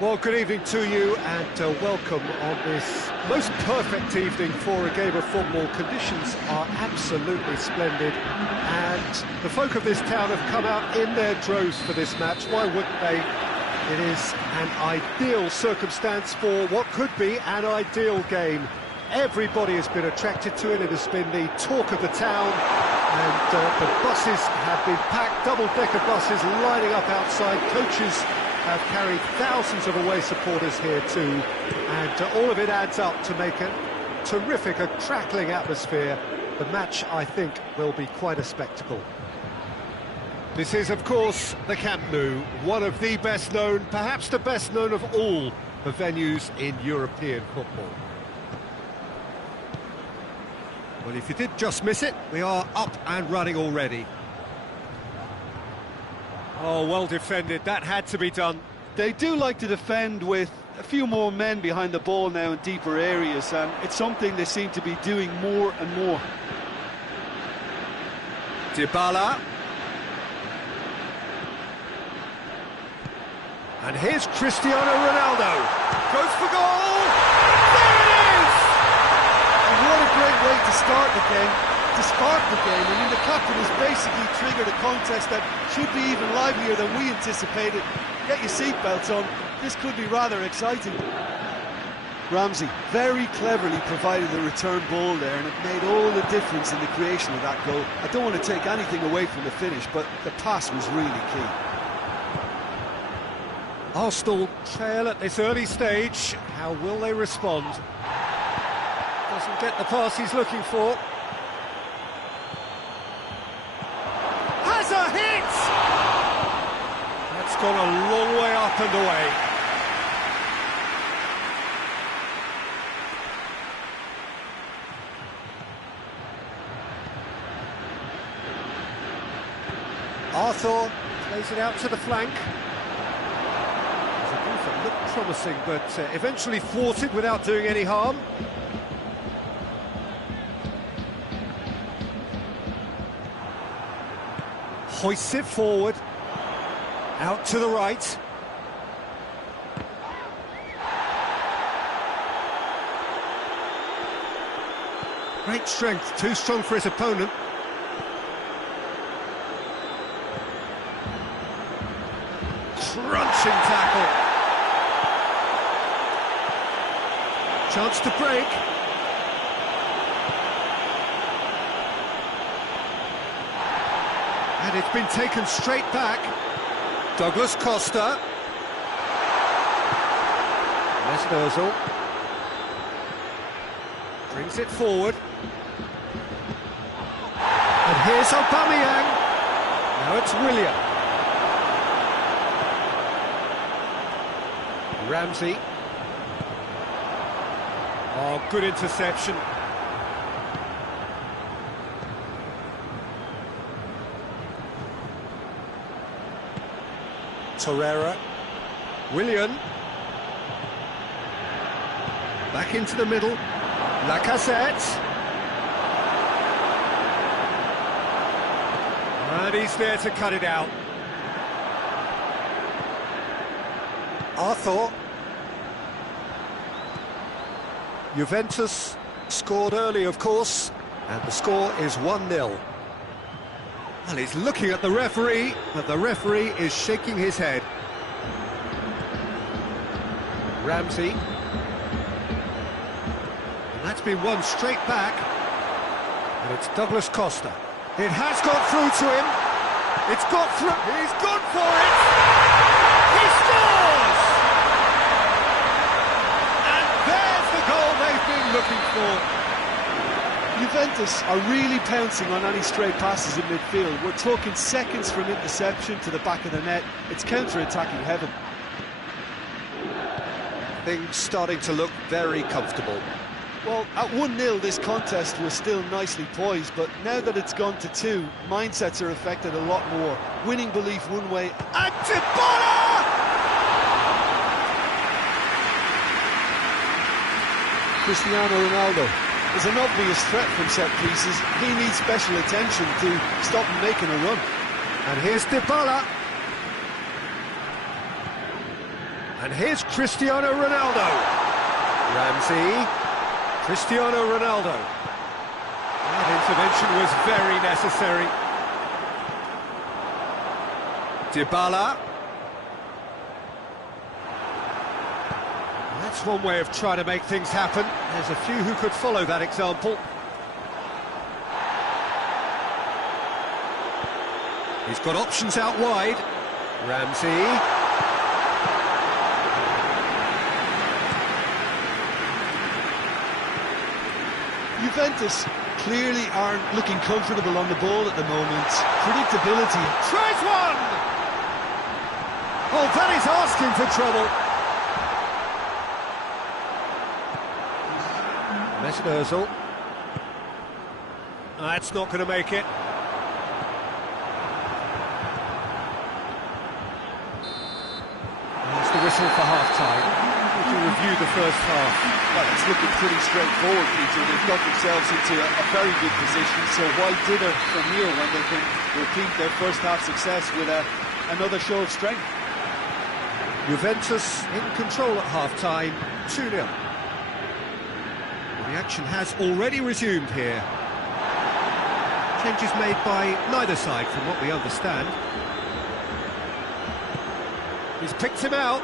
Well, good evening to you and welcome on this most perfect evening for a game of football. Conditions are absolutely splendid and the folk of this town have come out in their droves for this match. Why wouldn't they? It is an ideal circumstance for what could be an ideal game. Everybody has been attracted to it. It has been the talk of the town, and the buses have been packed, double-decker buses lining up outside. Coaches have carried thousands of away supporters here too, and all of it adds up to make a terrific, a crackling atmosphere. The match, I think, will be quite a spectacle. This is, of course, the Camp Nou, one of the best known, perhaps the best known of all the venues in European football. Well, if you did just miss it, we are up and running already. Oh, well defended, that had to be done. They do like to defend with a few more men behind the ball now in deeper areas, and it's something they seem to be doing more and more. Dybala. And here's Cristiano Ronaldo. Goes for goal! There it is! And what a great way to start the game, to spark the game. I mean, the captain has basically triggered a contest that should be even livelier than we anticipated. Get your seatbelts on, this could be rather exciting. Ramsey very cleverly provided the return ball there, and it made all the difference in the creation of that goal. I don't want to take anything away from the finish, but the pass was really key. Arsenal trail at this early stage. How will they respond? Doesn't get the pass he's looking for. Has a hit! That's gone a long way up and away. Arthur plays it out to the flank. Looked promising, but eventually thwarted without doing any harm. Hoists it forward, out to the right. Great strength, too strong for his opponent. Crunching tackle. Chance to break. And it's been taken straight back. Douglas Costa. Les Ozil. Brings it forward. And here's Aubameyang. Now it's Willian. Ramsey. Oh, good interception. Torreira. Willian. Back into the middle. Lacazette. And he's there to cut it out. Arthur. Juventus scored early, of course, and the score is 1-0. And he's looking at the referee, but the referee is shaking his head. Ramsey. And that's been won straight back. And it's Douglas Costa. It has got through to him. It's got through. He's gone for it. He scores! They've been looking for. Juventus are really pouncing on any stray passes in midfield. We're talking seconds from interception to the back of the net. It's counter-attacking heaven. Things starting to look very comfortable. Well, at 1-0 this contest was still nicely poised, but now that it's gone to 2, mindsets are affected a lot more. Winning belief one way, and Dybala! Cristiano Ronaldo is an obvious threat from set pieces. He needs special attention to stop him making a run. And here's Dybala. And here's Cristiano Ronaldo. Ramsey. Cristiano Ronaldo. That intervention was very necessary. Dybala. That's one way of trying to make things happen. There's a few who could follow that example. He's got options out wide. Ramsey. Juventus clearly aren't looking comfortable on the ball at the moment. Predictability. Tries one! Oh, that is asking for trouble. Mesut Ozil. That's not going to make it. That's the whistle for half-time. Would you review the first half? Well, it's looking pretty straightforward, Peter. They've got themselves into a very good position, so why dither from here when they can repeat their first half success with another show of strength? Juventus in control at half-time, 2-0. The action has already resumed here. Changes made by neither side from what we understand. He's picked him out.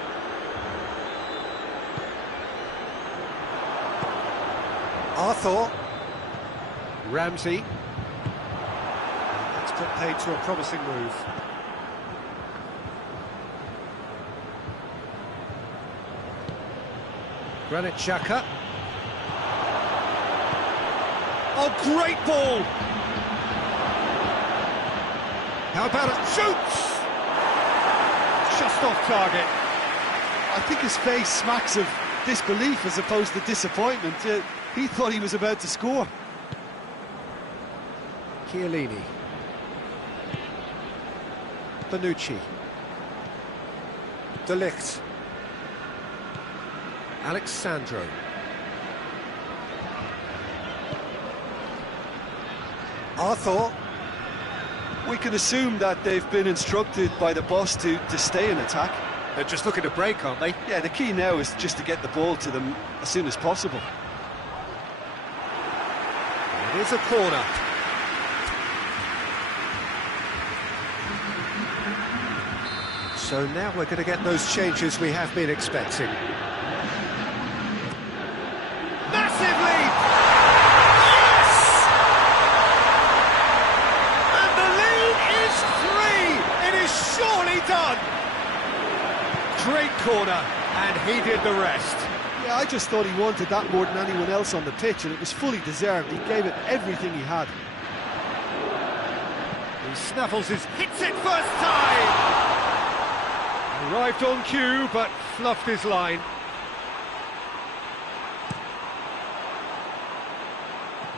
Arthur. Ramsey. That's put paid to a promising move. Granit Xhaka. Oh, great ball! How about it? Shoots! Just off target. I think his face smacks of disbelief as opposed to disappointment. He thought he was about to score. Chiellini. Bonucci. De Ligt. Alexandro. Arthur. We can assume that they've been instructed by the boss to stay in attack. They're just looking to break, aren't they? Yeah, the key now is just to get the ball to them as soon as possible. It is a corner. So now we're going to get those changes we have been expecting. Massive lead! Yes! And the lead is 3! It is surely done! Great corner, and he did the rest. Yeah, I just thought he wanted that more than anyone else on the pitch, and it was fully deserved. He gave it everything he had. He snaffles hits it first time! Arrived on cue, but fluffed his line.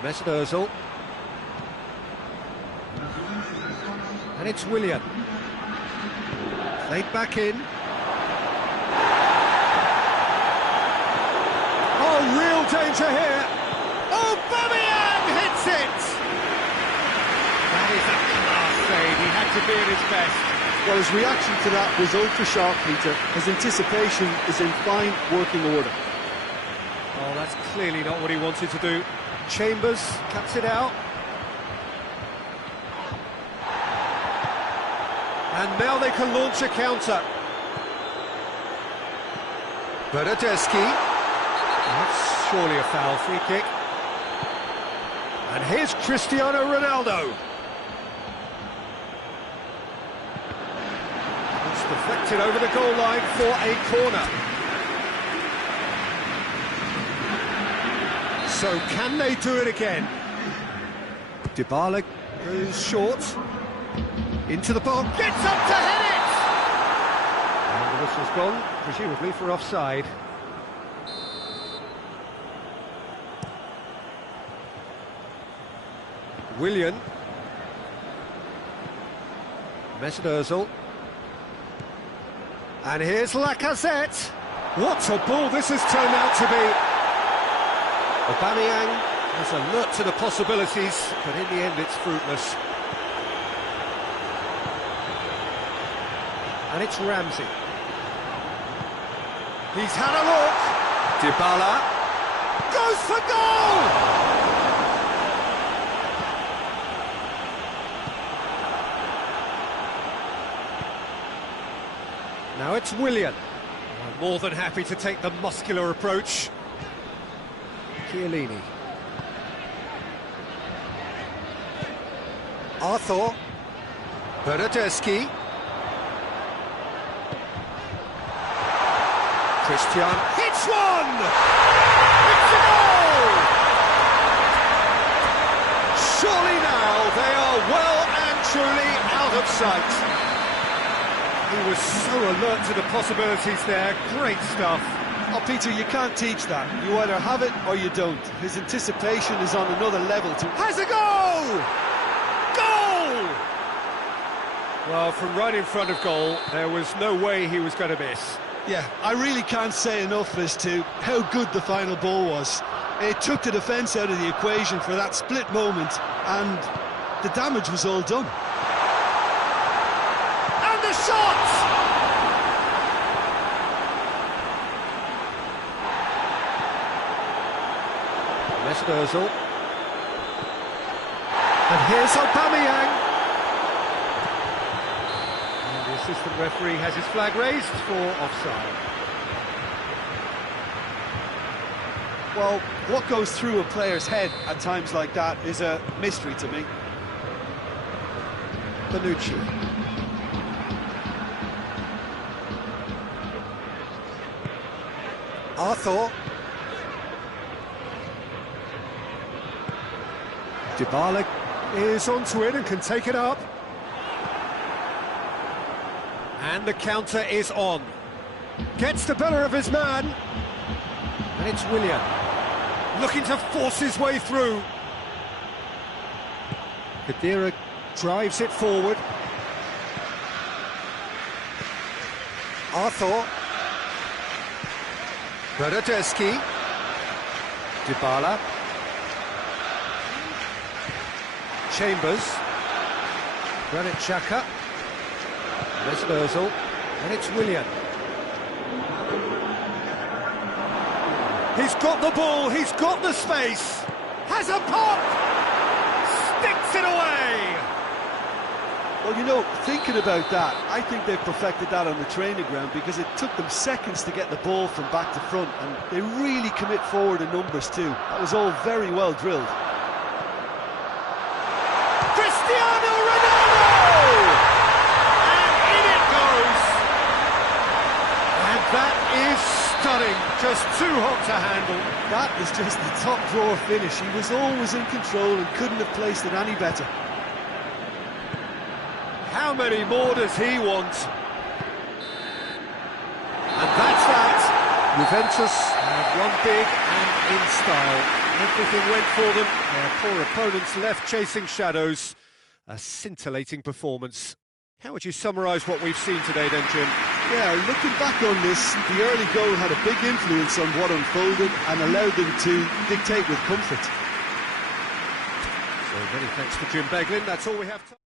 Mesut Ozil. And it's Willian. Played back in. Oh, real danger here. Oh, Aubameyang hits it! That is a class save. He had to be at his best. Well, his reaction to that was ultra-sharp, Peter. His anticipation is in fine working order. Oh, that's clearly not what he wanted to do. Chambers cuts it out. And now they can launch a counter. Bernardeschi. That's surely a foul, free kick. And here's Cristiano Ronaldo. It's deflected over the goal line for a corner. So can they do it again? Dybala goes short. Into the box. Gets up to head it! And the whistle's gone, presumably for offside. Willian. Mesut Ozil. And here's Lacazette. What a ball this has turned out to be. Aubameyang is alert to the possibilities, but in the end it's fruitless. And it's Ramsey. He's had a look. Dybala goes for goal! Now it's Willian. More than happy to take the muscular approach. Chiellini. Arthur. Bernardeschi. Christian hits one! It's a goal! Surely now they are well and truly out of sight. He was so alert to the possibilities there. Great stuff. Oh, Peter, you can't teach that. You either have it or you don't. His anticipation is on another level too. Has a goal! Goal! Well, from right in front of goal, there was no way he was going to miss. Yeah, I really can't say enough as to how good the final ball was. It took the defence out of the equation for that split moment, and the damage was all done. And the shot! Mesut Ozil. And here's Aubameyang. And the assistant referee has his flag raised for offside. Well, what goes through a player's head at times like that is a mystery to me. Bonucci. Arthur. Dybala is onto it and can take it up. And the counter is on. Gets the better of his man. And it's Willian. Looking to force his way through. Khedira drives it forward. Arthur. Bernardeschi. Dybala. Chambers. Granit Xhaka. Mesut Ozil. And it's Willian. He's got the ball, he's got the space. Has a pop! Sticks it away! Well, you know, thinking about that, I think they've perfected that on the training ground because it took them seconds to get the ball from back to front, and they really commit forward in numbers too. That was all very well drilled. Cristiano Ronaldo! And in it goes! And that is stunning, just too hot to handle. That is just the top drawer finish. He was always in control and couldn't have placed it any better. How many more does he want? And that's that. Juventus have won big and in style. Everything went for them. Their poor opponents left chasing shadows. A scintillating performance. How would you summarise what we've seen today then, Jim? Yeah, looking back on this, the early goal had a big influence on what unfolded and allowed them to dictate with comfort. So many thanks to Jim Beglin. That's all we have time.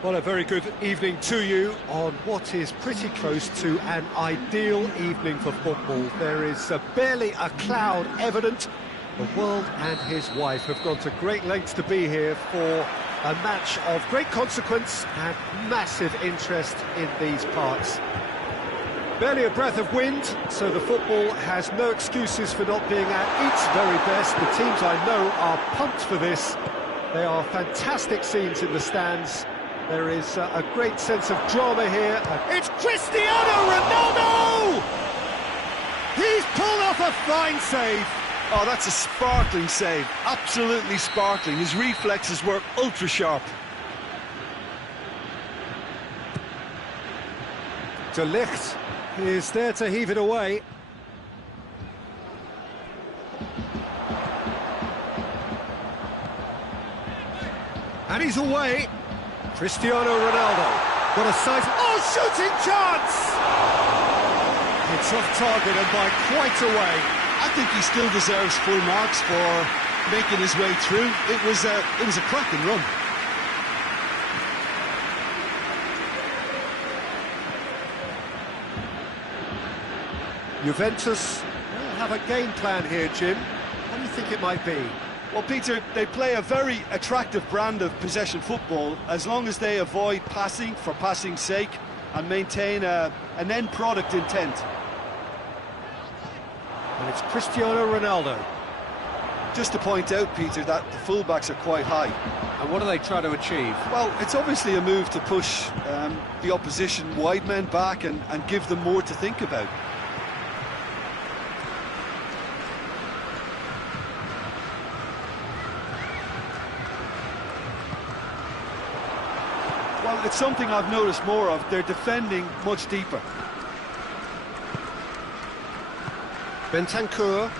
Well, a very good evening to you on what is pretty close to an ideal evening for football. There is barely a cloud evident. The world and his wife have gone to great lengths to be here for a match of great consequence and massive interest in these parts. Barely a breath of wind, so the football has no excuses for not being at its very best. The teams I know are pumped for this. They are fantastic scenes in the stands. There is a great sense of drama here. It's Cristiano Ronaldo! He's pulled off a fine save. Oh, that's a sparkling save. Absolutely sparkling. His reflexes were ultra sharp. De Ligt is there to heave it away. And he's away. Cristiano Ronaldo. Got a sight. Oh, shooting chance! It's off target and by quite a way. I think he still deserves full marks for making his way through. It was a cracking run. Juventus will have a game plan here, Jim. What do you think it might be? Well, Peter, they play a very attractive brand of possession football as long as they avoid passing for passing's sake and maintain an end product intent. And it's Cristiano Ronaldo. Just to point out, Peter, that the fullbacks are quite high. And what do they try to achieve? Well, it's obviously a move to push the opposition wide men back and give them more to think about. Well, it's something I've noticed more of. They're defending much deeper. Bentancur.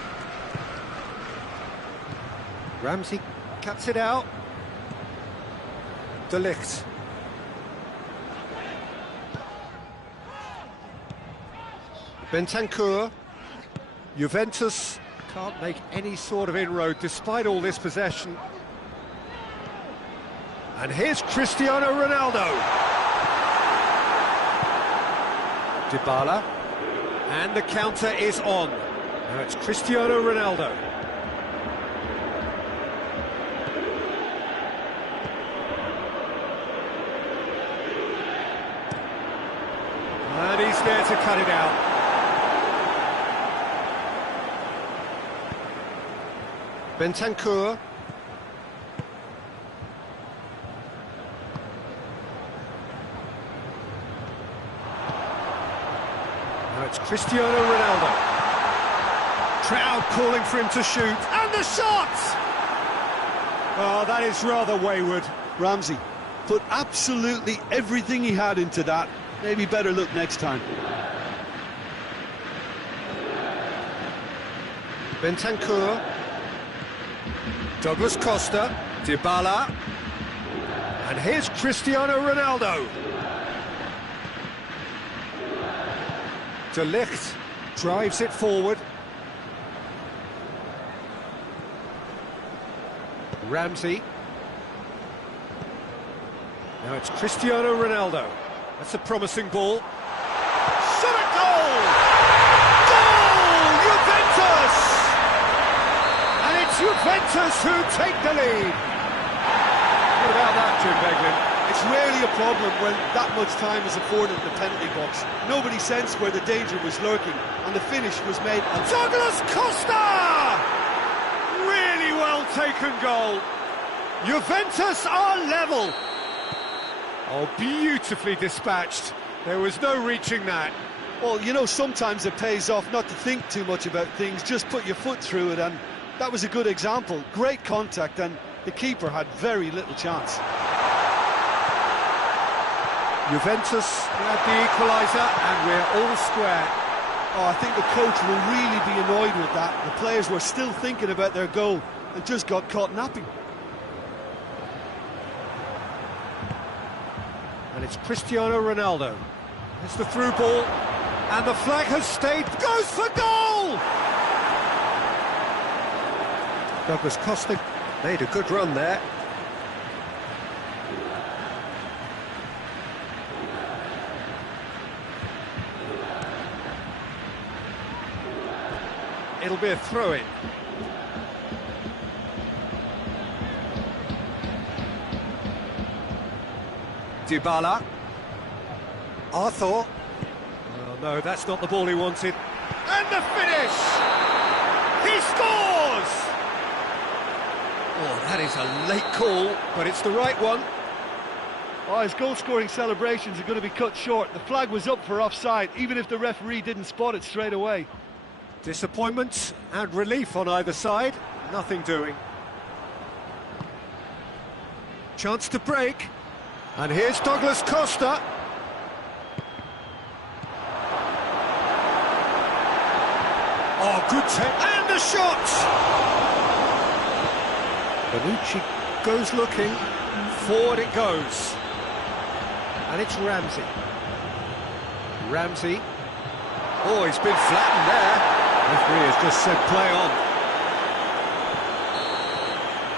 Ramsey cuts it out. De Ligt. Bentancur. Juventus can't make any sort of inroad despite all this possession. And here's Cristiano Ronaldo. Dybala. And the counter is on. Now it's Cristiano Ronaldo. And he's there to cut it out. Bentancur. Now it's Cristiano Ronaldo. Crowd calling for him to shoot. And the shot! Oh, that is rather wayward. Ramsey put absolutely everything he had into that. Maybe better look next time. Bentancur. Douglas Costa. Dybala. And here's Cristiano Ronaldo. De Ligt drives it forward. Ramsey. Now it's Cristiano Ronaldo. That's a promising ball. Shot at goal! Goal! Juventus! And it's Juventus who take the lead. What about that, Jim Beglin? It's rarely a problem when that much time is afforded in the penalty box. Nobody sensed where the danger was lurking, and the finish was made on Douglas Costa! Really well taken goal. Juventus are level. Oh, beautifully dispatched. There was no reaching that. Well, you know, sometimes it pays off not to think too much about things, just put your foot through it, and that was a good example. Great contact, and the keeper had very little chance. Juventus had the equaliser, and we're all square. Oh, I think the coach will really be annoyed with that. The players were still thinking about their goal and just got caught napping. And it's Cristiano Ronaldo. It's the through ball, and the flag has stayed. Goes for goal! Douglas Costa made a good run there. it'll be a throw-in. Dybala. Arthur. Oh no, that's not the ball he wanted. And the finish! He scores! Oh, that is a late call, but it's the right one. Oh, his goal-scoring celebrations are going to be cut short. The flag was up for offside, even if the referee didn't spot it straight away. Disappointment and relief on either side. Nothing doing. Chance to break. And here's Douglas Costa. Oh, good take. And the shot! Bonucci goes looking. Forward it goes. And it's Ramsey. Ramsey. Oh, he's been flattened there. Referee has just said play on.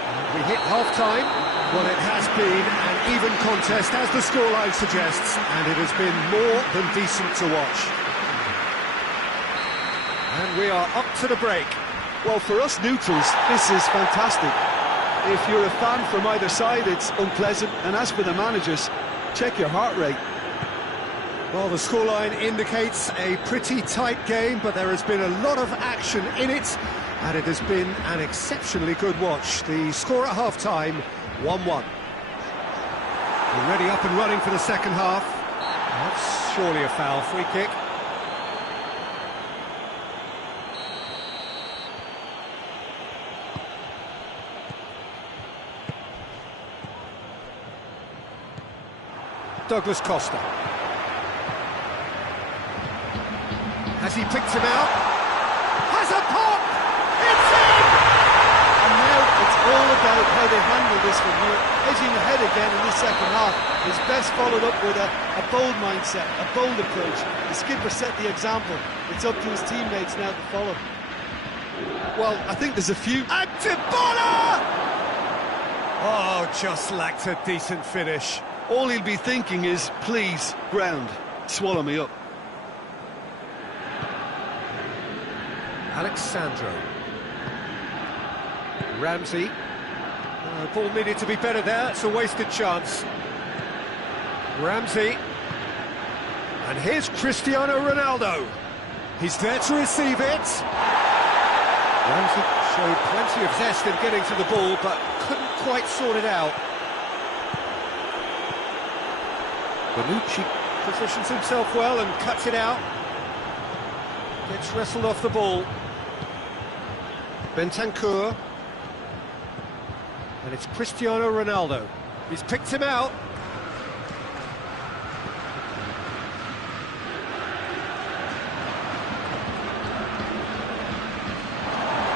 And we hit half-time. Well, it has been an even contest, as the scoreline suggests, and it has been more than decent to watch. And we are up to the break. Well, for us neutrals, this is fantastic. If you're a fan from either side, it's unpleasant, and as for the managers, check your heart rate. Well, the scoreline indicates a pretty tight game, but there has been a lot of action in it, and it has been an exceptionally good watch. The score at half-time, 1-1. Already up and running for the second half. That's surely a foul. Free kick. Douglas Costa. Has he picked him out? Has a pop! It's in! And now it's all about how they handle this from here. Edging ahead again in this second half is best followed up with a bold mindset, a bold approach. The skipper set the example. It's up to his teammates now to follow. Well, I think there's a few... And Dybala! Oh, just lacked a decent finish. All he'll be thinking is, please, ground, swallow me up. Alexandro. Ramsey. Ball needed to be better there. It's a wasted chance. Ramsey. And here's Cristiano Ronaldo. He's there to receive it. Ramsey showed plenty of zest in getting to the ball, but couldn't quite sort it out. Bonucci positions himself well and cuts it out. Gets wrestled off the ball. Bentancur. And it's Cristiano Ronaldo. He's picked him out.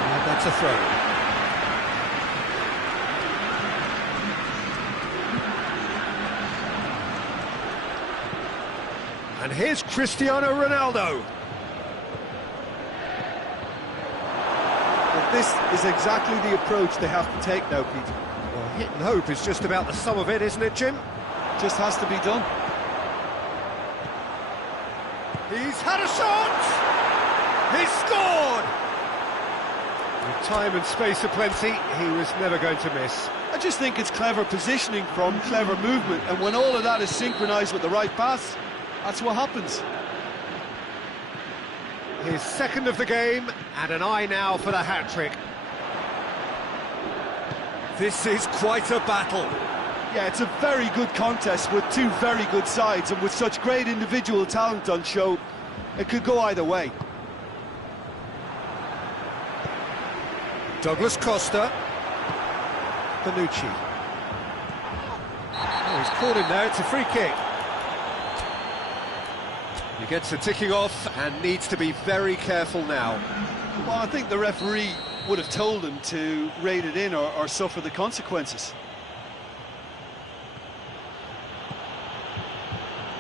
And that's a throw. And here's Cristiano Ronaldo. But this is exactly the approach they have to take now, Peter. Well, hit and hope is just about the sum of it, isn't it, Jim? Just has to be done. He's had a shot! He's scored! With time and space aplenty, he was never going to miss. I just think it's clever positioning from clever movement, and when all of that is synchronised with the right pass, that's what happens. His second of the game, and an eye now for the hat-trick. This is quite a battle. Yeah, it's a very good contest with two very good sides, and with such great individual talent on show, it could go either way. Douglas Costa. Bonucci. Oh, he's caught him there, it's a free kick. He gets the ticking off and needs to be very careful now. Well, I think the referee would have told him to rate it in or suffer the consequences.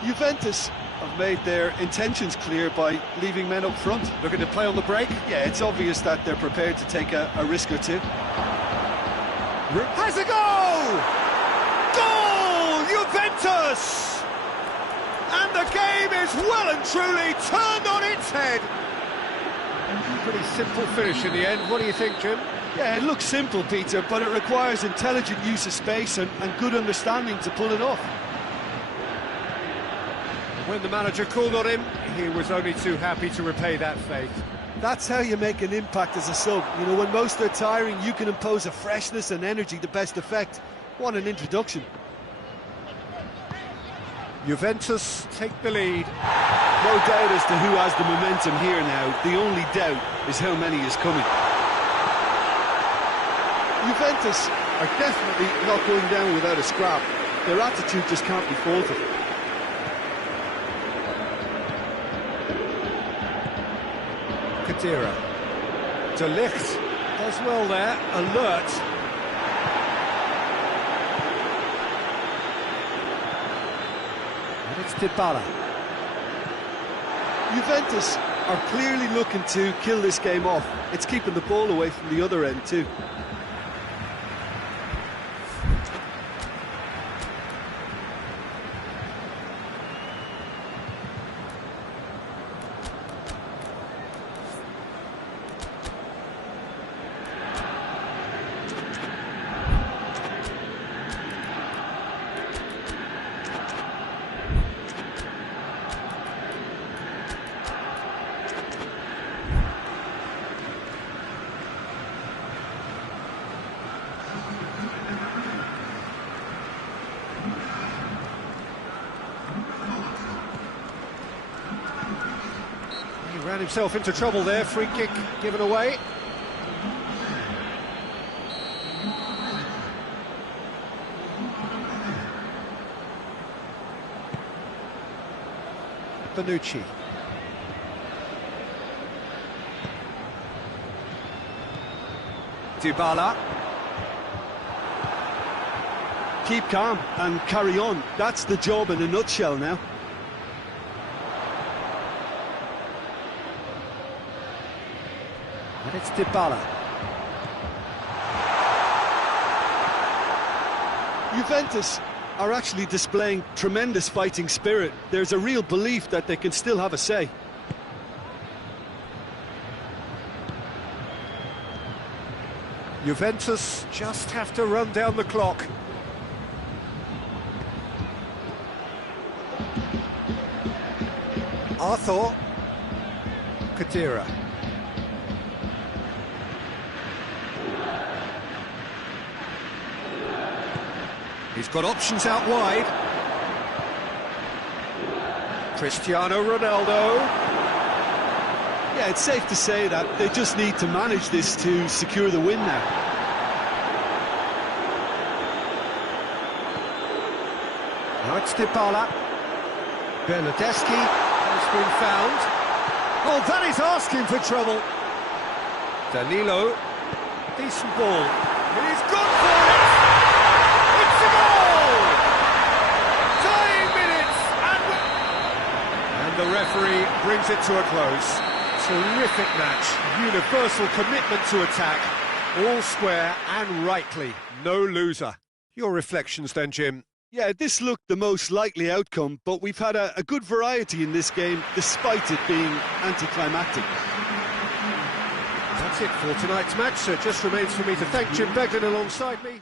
Juventus have made their intentions clear by leaving men up front. Looking to play on the break? Yeah, it's obvious that they're prepared to take a risk or two. Has a goal! Goal! Juventus! And the game is well and truly turned on its head. Pretty simple finish in the end. What do you think, Jim? Yeah, it looks simple, Peter, but it requires intelligent use of space and good understanding to pull it off. When the manager called on him, he was only too happy to repay that faith. That's how you make an impact as a sub. You know, when most are tiring, you can impose a freshness and energy to best effect. What an introduction. Juventus take the lead. No doubt as to who has the momentum here now. The only doubt is how many is coming. Juventus are definitely not going down without a scrap. Their attitude just can't be faulted. Kadira. De Ligt does well there, alert. And it's Dybala. Juventus are clearly looking to kill this game off. It's keeping the ball away from the other end too. Ran himself into trouble there, free kick given away. Bonucci. Dybala. Keep calm and carry on. That's the job in a nutshell now. And it's Dybala. Juventus are actually displaying tremendous fighting spirit. There's a real belief that they can still have a say. Juventus just have to run down the clock. Arthur. Kadira. He's got options out wide. Cristiano Ronaldo. Yeah, it's safe to say that they just need to manage this to secure the win now. Now it's Dybala. Bernardeschi has been found. Oh, that is asking for trouble. Danilo. Decent ball. He's gone for it! It's a goal! Tying minutes, and the referee brings it to a close. Terrific match, universal commitment to attack, all square and rightly, no loser. Your reflections then, Jim? Yeah, this looked the most likely outcome, but we've had a good variety in this game, despite it being anticlimactic. That's it for tonight's match, so it just remains for me to thank Jim Beglin alongside me.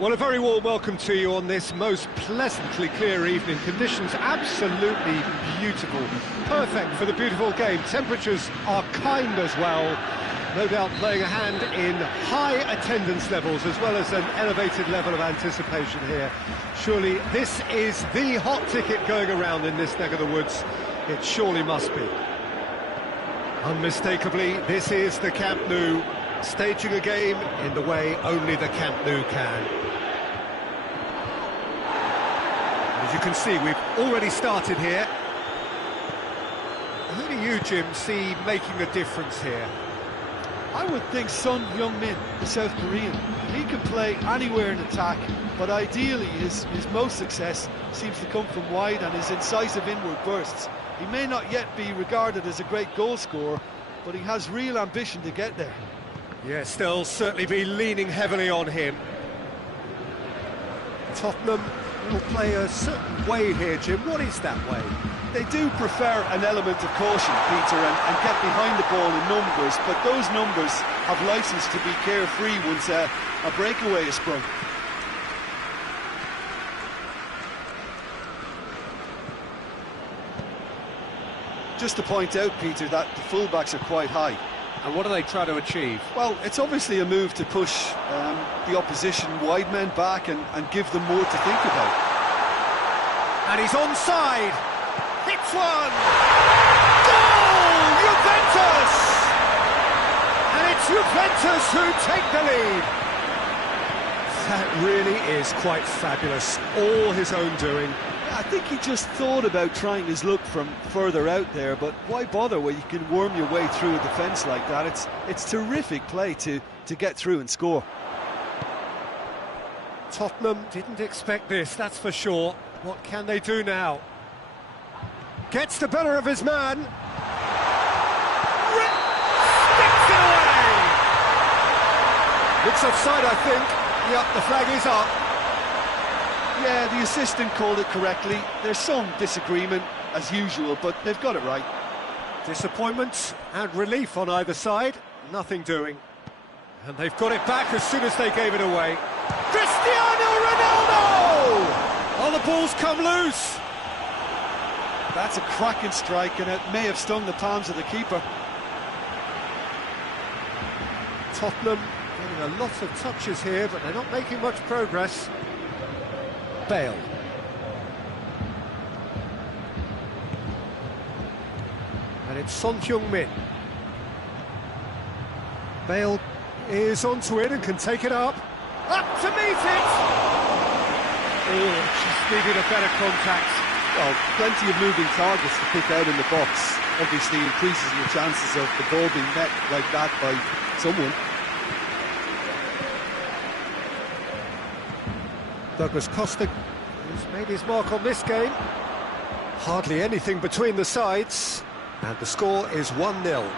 Well, a very warm welcome to you on this most pleasantly clear evening. Conditions absolutely beautiful, perfect for the beautiful game. Temperatures are kind as well, no doubt playing a hand in high attendance levels as well as an elevated level of anticipation here. Surely this is the hot ticket going around in this neck of the woods. It surely must be. Unmistakably, this is the Camp Nou, staging a game in the way only the Camp Nou can. As you can see, we've already started here. Who do you, Jim, see making a difference here? I would think Son Heung-min, the South Korean. He can play anywhere in attack, but ideally his most success seems to come from wide and his incisive inward bursts. He may not yet be regarded as a great goal scorer, but he has real ambition to get there. Yes, they'll certainly be leaning heavily on him. Tottenham will play a certain way here, Jim. What is that way? They do prefer an element of caution, Peter, and get behind the ball in numbers, but those numbers have licence to be carefree once a breakaway is sprung. Just to point out, Peter, that the fullbacks are quite high. And what do they try to achieve? Well, it's obviously a move to push the opposition wide men back and give them more to think about. And he's onside. Hits one. Goal! Juventus! And it's Juventus who take the lead. That really is quite fabulous. All his own doing. I think he just thought about trying his luck from further out there, but why bother when you can worm your way through a defence like that? It's terrific play to get through and score. Tottenham didn't expect this, that's for sure. What can they do now? Gets the better of his man. Sticks it away! Looks offside, I think. Yep, the flag is up. Yeah, the assistant called it correctly. There's some disagreement, as usual, but they've got it right. Disappointment and relief on either side. Nothing doing. And they've got it back as soon as they gave it away. Cristiano Ronaldo! Oh, the ball's come loose. That's a cracking strike, and it may have stung the palms of the keeper. Tottenham getting a lot of touches here, but they're not making much progress. Bale. And it's Son Heung-min. Bale is onto it and can take it up. Up to meet it! Oh, she's needed a better contact. Well, plenty of moving targets to pick out in the box. Obviously increases your chances of the ball being met like that by someone. Douglas Costa has made his mark on this game. Hardly anything between the sides, and the score is 1-0.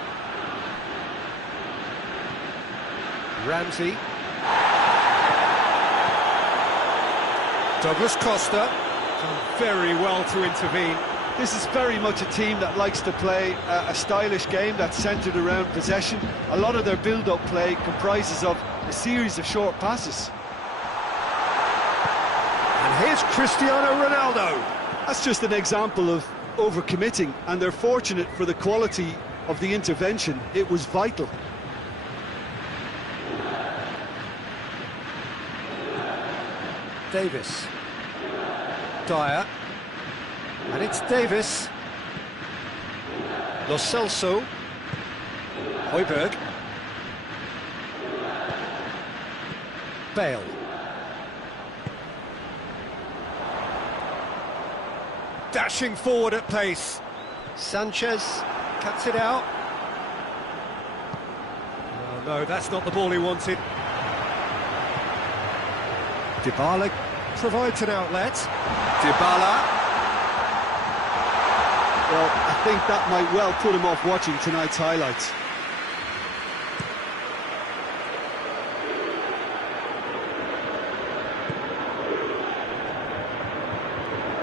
Ramsey. Douglas Costa done very well to intervene. This is very much a team that likes to play a stylish game that's centred around possession. A lot of their build-up play comprises of a series of short passes. And here's Cristiano Ronaldo. That's just an example of overcommitting, and they're fortunate for the quality of the intervention. It was vital. Davis. Dyer. And it's Davis. Lo Celso. Højbjerg. Bale. Dashing forward at pace. Sanchez cuts it out. Oh, no, that's not the ball he wanted. Dybala provides an outlet. Dybala. Well, I think that might well put him off watching tonight's highlights.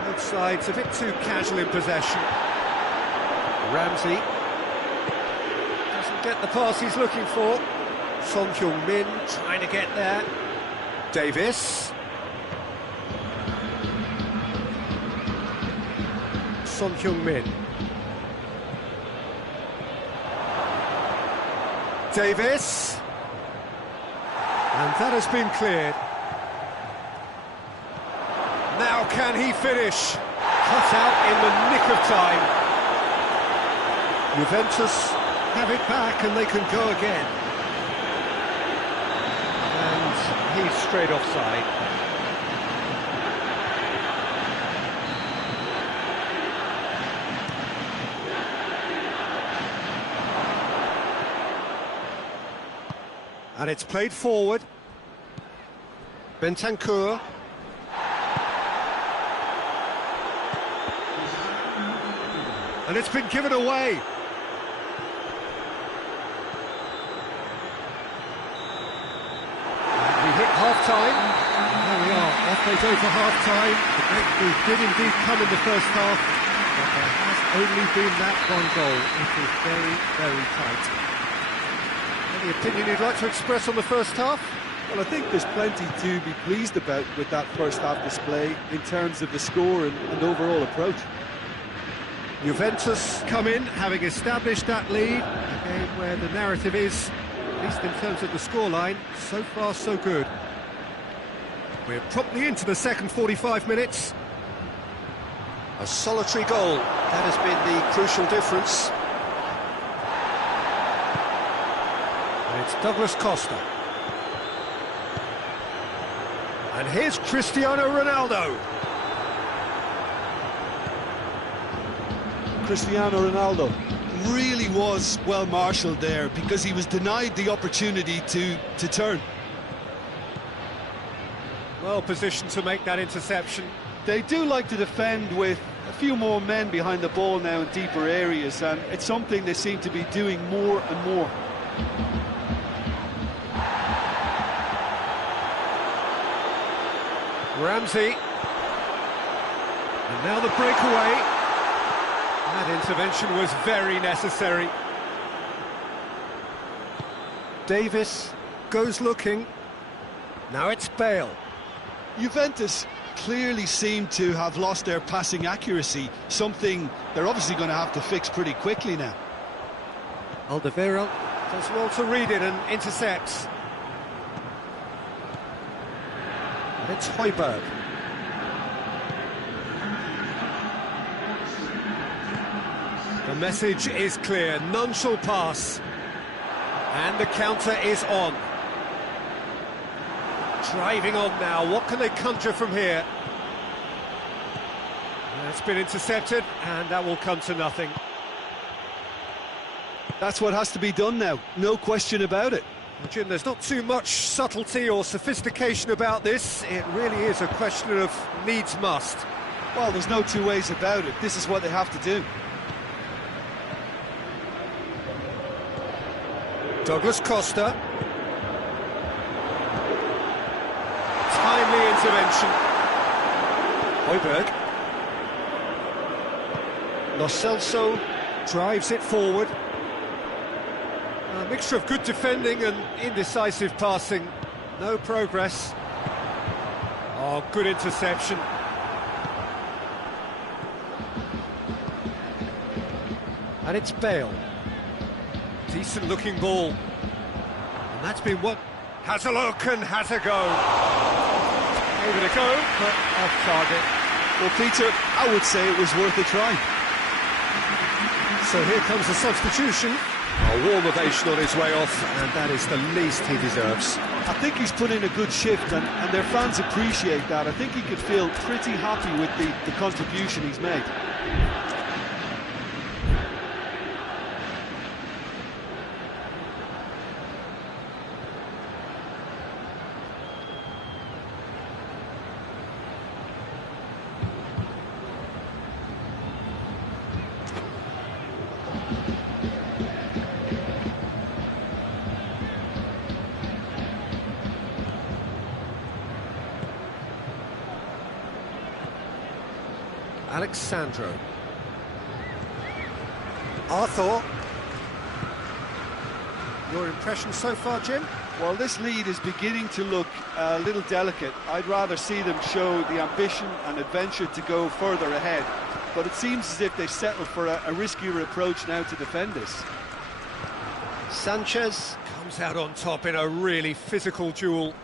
Both sides a bit too casual in possession. Ramsey doesn't get the pass he's looking for. Son Heung-min trying to get there. Davis. Son Heung-min. Davis. And that has been cleared. Now can he finish? Cut out in the nick of time. Juventus have it back and they can go again. And he's straight offside. And it's played forward. Bentancur. And it's been given away. And we hit half-time. And there we are, halfway over half-time. The breakthrough did indeed come in the first half, but there has only been that one goal. It is very, very tight. Any opinion you'd like to express on the first half? Well, I think there's plenty to be pleased about with that first half display in terms of the score and overall approach. Juventus come in, having established that lead, a game where the narrative is, at least in terms of the scoreline, so far so good. We're promptly into the second 45 minutes. A solitary goal, that has been the crucial difference. And it's Douglas Costa. And here's Cristiano Ronaldo. Cristiano Ronaldo really was well marshalled there because he was denied the opportunity to turn. Well positioned to make that interception. They do like to defend with a few more men behind the ball now in deeper areas, and it's something they seem to be doing more and more. Ramsey. And now the breakaway. That intervention was very necessary. Davis goes looking. Now it's Bale. Juventus clearly seem to have lost their passing accuracy, something they're obviously going to have to fix pretty quickly now. Alderweireld does well to read it and intercepts. And it's Højbjerg. The message is clear, none shall pass. And the counter is on. Driving on now, what can they conjure from here? It's been intercepted, and that will come to nothing. That's what has to be done now, no question about it. Well, Jim, there's not too much subtlety or sophistication about this. It really is a question of needs must. Well, there's no two ways about it. This is what they have to do. Douglas Costa. Timely intervention. Højbjerg. Lo Celso drives it forward. A mixture of good defending and indecisive passing. No progress. Oh, good interception. And it's Bale. Decent looking ball. And that's been what has a look and has a go. Gave it a go, but off target. Well, Peter, I would say it was worth a try. So here comes the substitution. A warm ovation on his way off, and that is the least he deserves. I think he's put in a good shift, and their fans appreciate that. I think he could feel pretty happy with the contribution he's made. Alexandro. Arthur. Your impression so far, Jim? Well, this lead is beginning to look a little delicate. I'd rather see them show the ambition and adventure to go further ahead. But it seems as if they settled for a riskier approach now to defend this. Sanchez comes out on top in a really physical duel.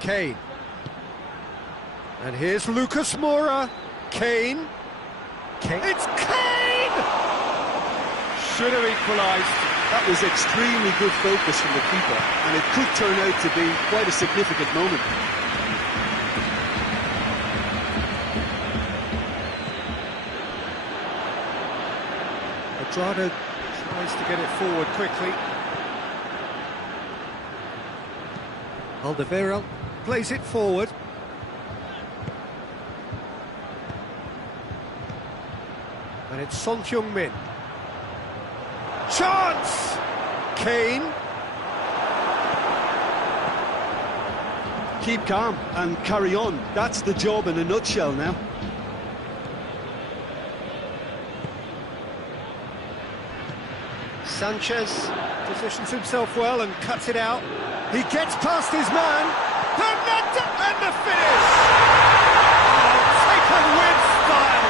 Kane. And here's Lucas Moura. Kane. It's Kane! Should have equalised. That was extremely good focus from the keeper, and it could turn out to be quite a significant moment. Adrado tries to get it forward quickly. Alderweireld plays it forward. And it's Son Heung-min. Chance! Kane. Keep calm and carry on. That's the job in a nutshell now. Sanchez positions himself well and cuts it out. He gets past his man. And the finish! Oh, taken with style.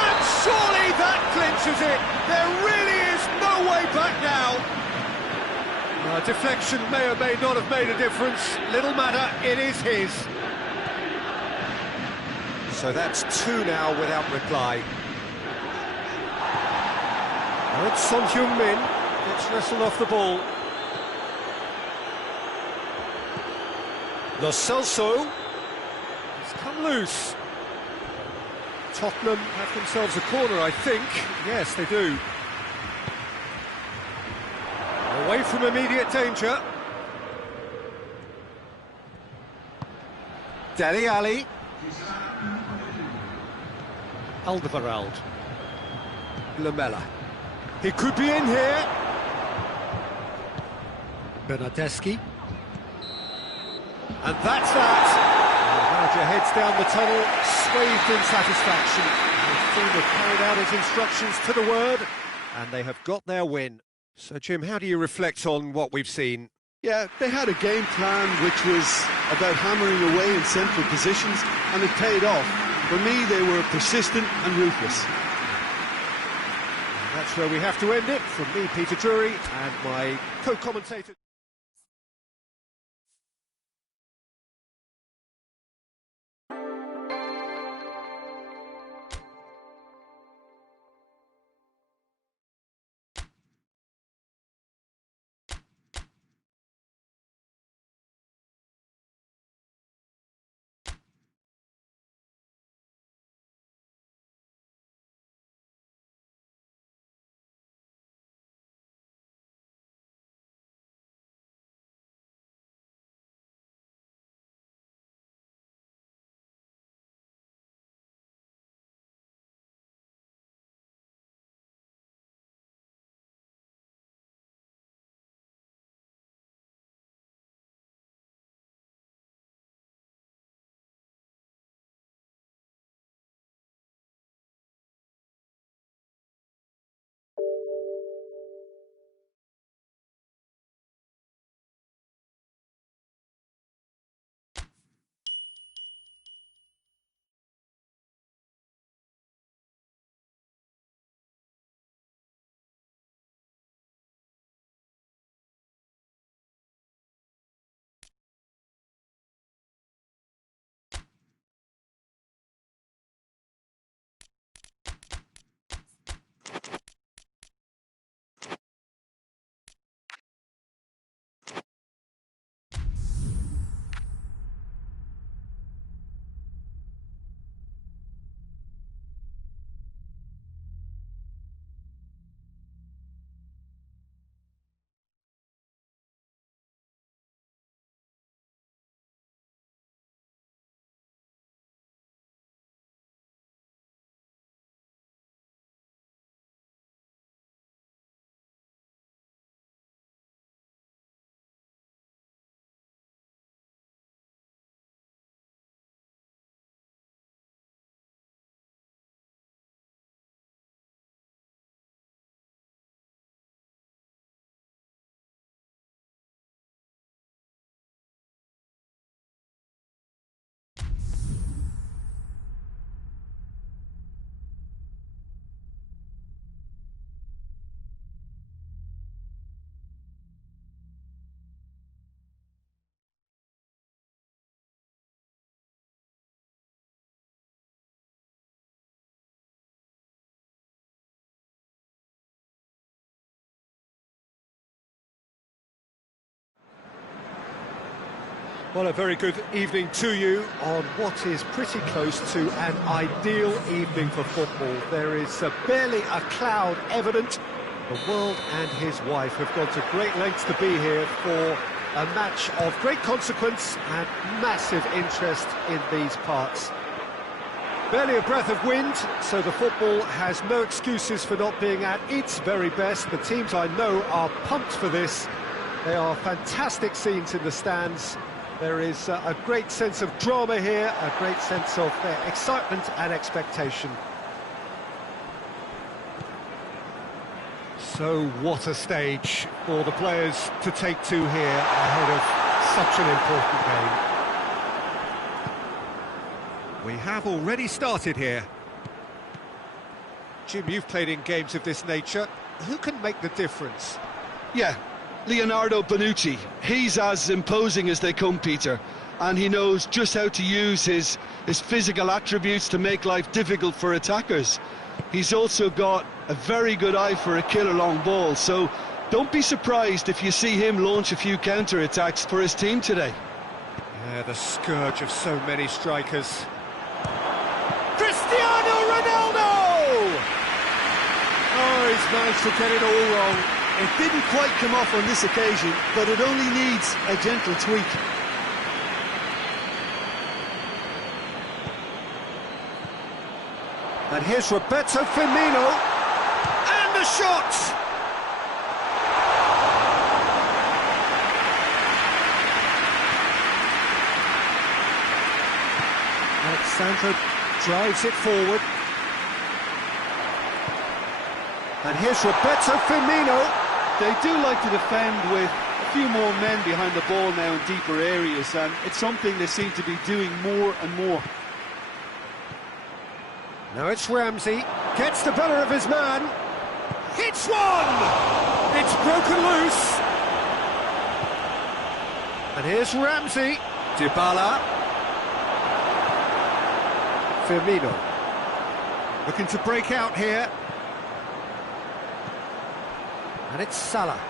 And surely that clinches it. There really is no way back now. Deflection may or may not have made a difference. Little matter, it is his. So that's two now without reply. And Son Heung-min gets wrestled off the ball. Lo Celso has come loose. Tottenham have themselves a corner, I think. Yes, they do. Away from immediate danger. Dele Alli. Alderweireld. Lamela. He could be in here. Bernardeschi. And that's that. The manager heads down the tunnel, swathed in satisfaction. His team have carried out his instructions to the word, and they have got their win. So, Jim, how do you reflect on what we've seen? Yeah, they had a game plan which was about hammering away in central positions, and it paid off. For me, they were persistent and ruthless. And that's where we have to end it. From me, Peter Drury, and my co-commentator... Well, a very good evening to you on what is pretty close to an ideal evening for football. There is barely a cloud evident. The world and his wife have gone to great lengths to be here for a match of great consequence and massive interest in these parts. Barely a breath of wind, so the football has no excuses for not being at its very best. The teams I know are pumped for this. They are fantastic scenes in the stands. There is a great sense of drama here, a great sense of excitement and expectation. So what a stage for the players to take to here ahead of such an important game. We have already started here. Jim, you've played in games of this nature. Who can make the difference? Yeah, Leonardo Bonucci. He's as imposing as they come, Peter, and he knows just how to use his physical attributes to make life difficult for attackers. He's also got a very good eye for a killer long ball, so don't be surprised if you see him launch a few counter-attacks for his team today. Yeah, the scourge of so many strikers. Cristiano Ronaldo! Oh, he's managed to get it all wrong. It didn't quite come off on this occasion, but it only needs a gentle tweak. And here's Roberto Firmino, and the shot! Alexandro drives it forward. And here's Roberto Firmino. They do like to defend with a few more men behind the ball now in deeper areas, and it's something they seem to be doing more and more. Now it's Ramsey, gets the better of his man, hits one! It's broken loose. And here's Ramsey, Dybala, Firmino, looking to break out here. And it's Salah.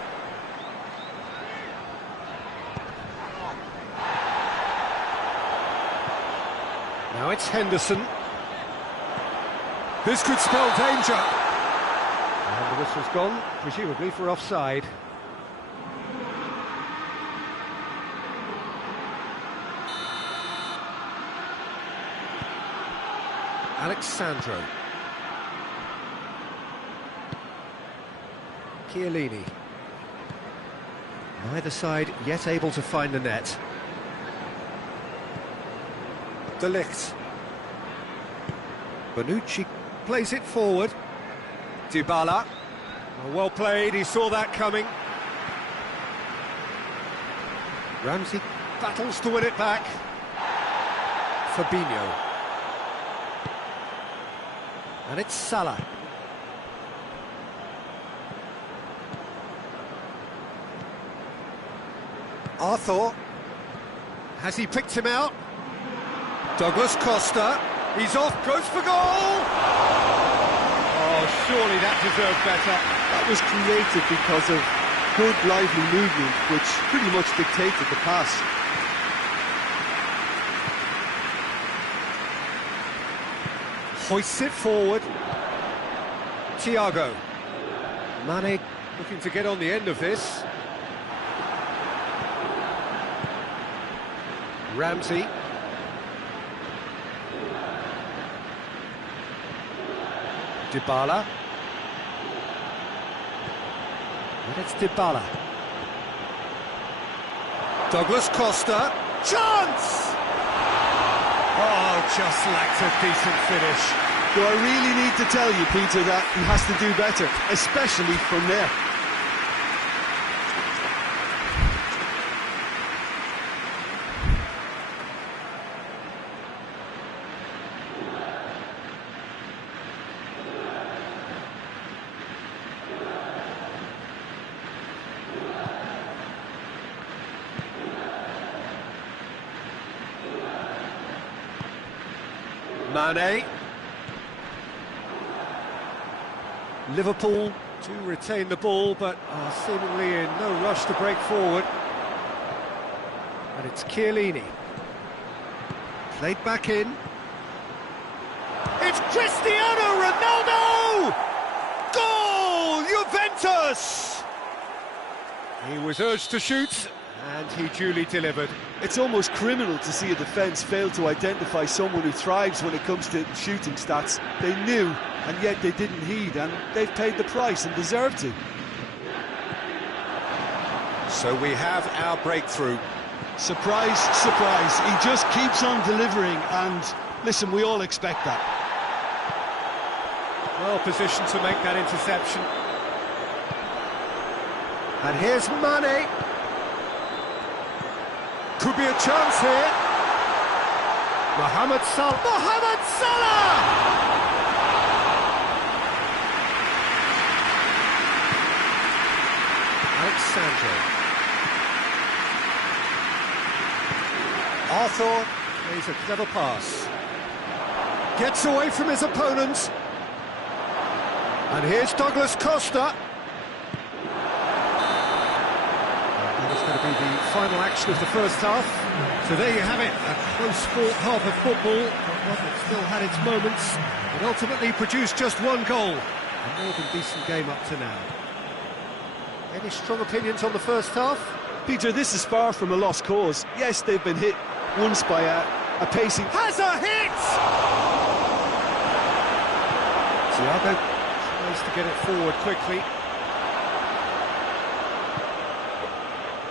Now it's Henderson. This could spell danger. And the whistle's gone, presumably for offside. Alexandro. Chiellini. Neither side yet able to find the net. De Ligt. Bonucci plays it forward. Dybala. Oh, well played, he saw that coming. Ramsey battles to win it back. Fabinho. And it's Salah. Arthur. Has he picked him out? Douglas Costa. He's off, goes for goal! Oh, surely that deserved better. That was created because of good, lively movement, which pretty much dictated the pass. Hoists it forward. Thiago. Mane looking to get on the end of this. Ramsey. Dybala. And it's Dybala. Douglas Costa. Chance! Oh, just lacked a decent finish. Do I really need to tell you, Peter, that he has to do better, especially from there? Mane. Liverpool to retain the ball, but are seemingly in no rush to break forward. And it's Chiellini. Played back in. It's Cristiano Ronaldo! Goal! Juventus! He was urged to shoot, and he duly delivered. It's almost criminal to see a defence fail to identify someone who thrives when it comes to shooting stats. They knew, and yet they didn't heed, and they've paid the price and deserve to. So we have our breakthrough. Surprise, surprise. He just keeps on delivering, and listen, we all expect that. Well positioned to make that interception. And here's Mane. Could be a chance here. Mohamed Salah. Mohamed Salah! Alexandre. Arthur plays a clever pass. Gets away from his opponent. And here's Douglas Costa. That is going to be the final action of the first half. So there you have it, a close-fought half of football, but one that still had its moments. It ultimately produced just one goal. A more than decent game up to now. Any strong opinions on the first half? Peter, this is far from a lost cause. Yes, they've been hit once by a pacing... Has a hit! Thiago tries to get it forward quickly.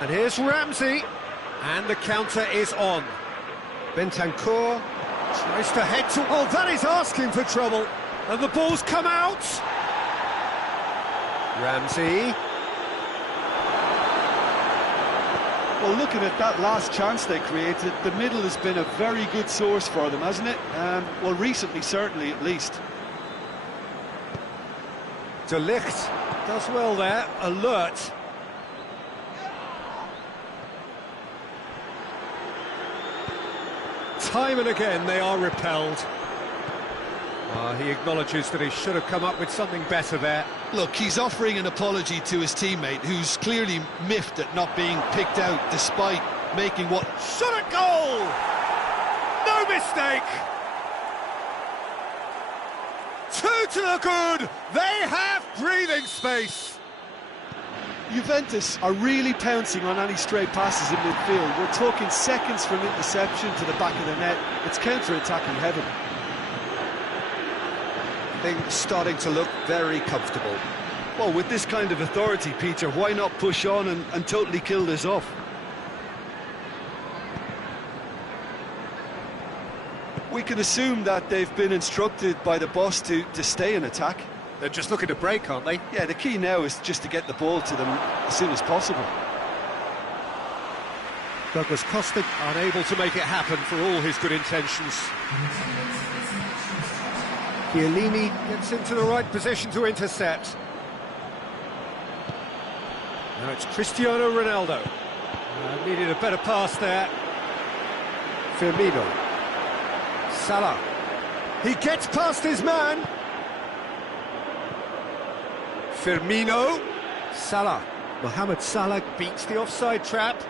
And here's Ramsey. And the counter is on. Bentancur tries to head to... Oh, that is asking for trouble. And the ball's come out. Ramsey. Well, looking at that last chance they created, the middle has been a very good source for them, hasn't it? Well, recently, certainly, at least. De Ligt does well there, alert. Time and again they are repelled. He acknowledges that he should have come up with something better there. Look, he's offering an apology to his teammate, who's clearly miffed at not being picked out despite making what... Shot a goal! No mistake! Two to the good! They have breathing space! Juventus are really pouncing on any stray passes in midfield. We're talking seconds from interception to the back of the net. It's counter-attacking heaven. Things starting to look very comfortable. Well, with this kind of authority, Peter, why not push on and totally kill this off? We can assume that they've been instructed by the boss to stay in attack. They're just looking to break, aren't they? Yeah, the key now is just to get the ball to them as soon as possible. Douglas Costa unable to make it happen for all his good intentions. Chiellini gets into the right position to intercept. Now it's Cristiano Ronaldo. Needed a better pass there. Firmino. Salah. He gets past his man. Firmino. Salah. Mohamed Salah beats the offside trap.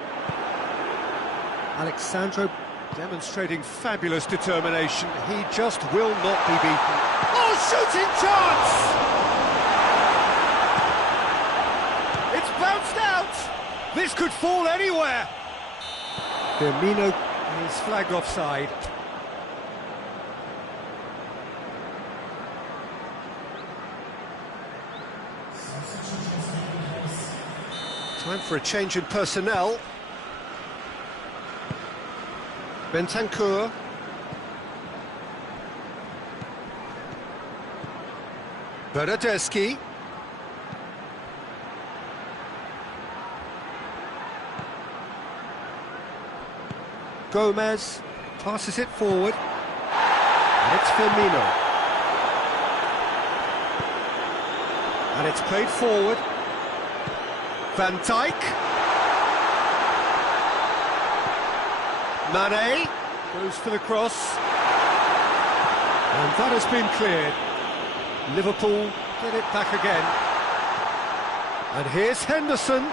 Alexandre demonstrating fabulous determination. He just will not be beaten. Oh, shooting chance! It's bounced out! This could fall anywhere! Firmino is flagged offside. Time for a change in personnel. Bentancur. Bernardeschi. Gomez passes it forward. And it's Firmino. And it's played forward. Van Dijk. Mane goes for the cross. And that has been cleared. Liverpool get it back again. And here's Henderson.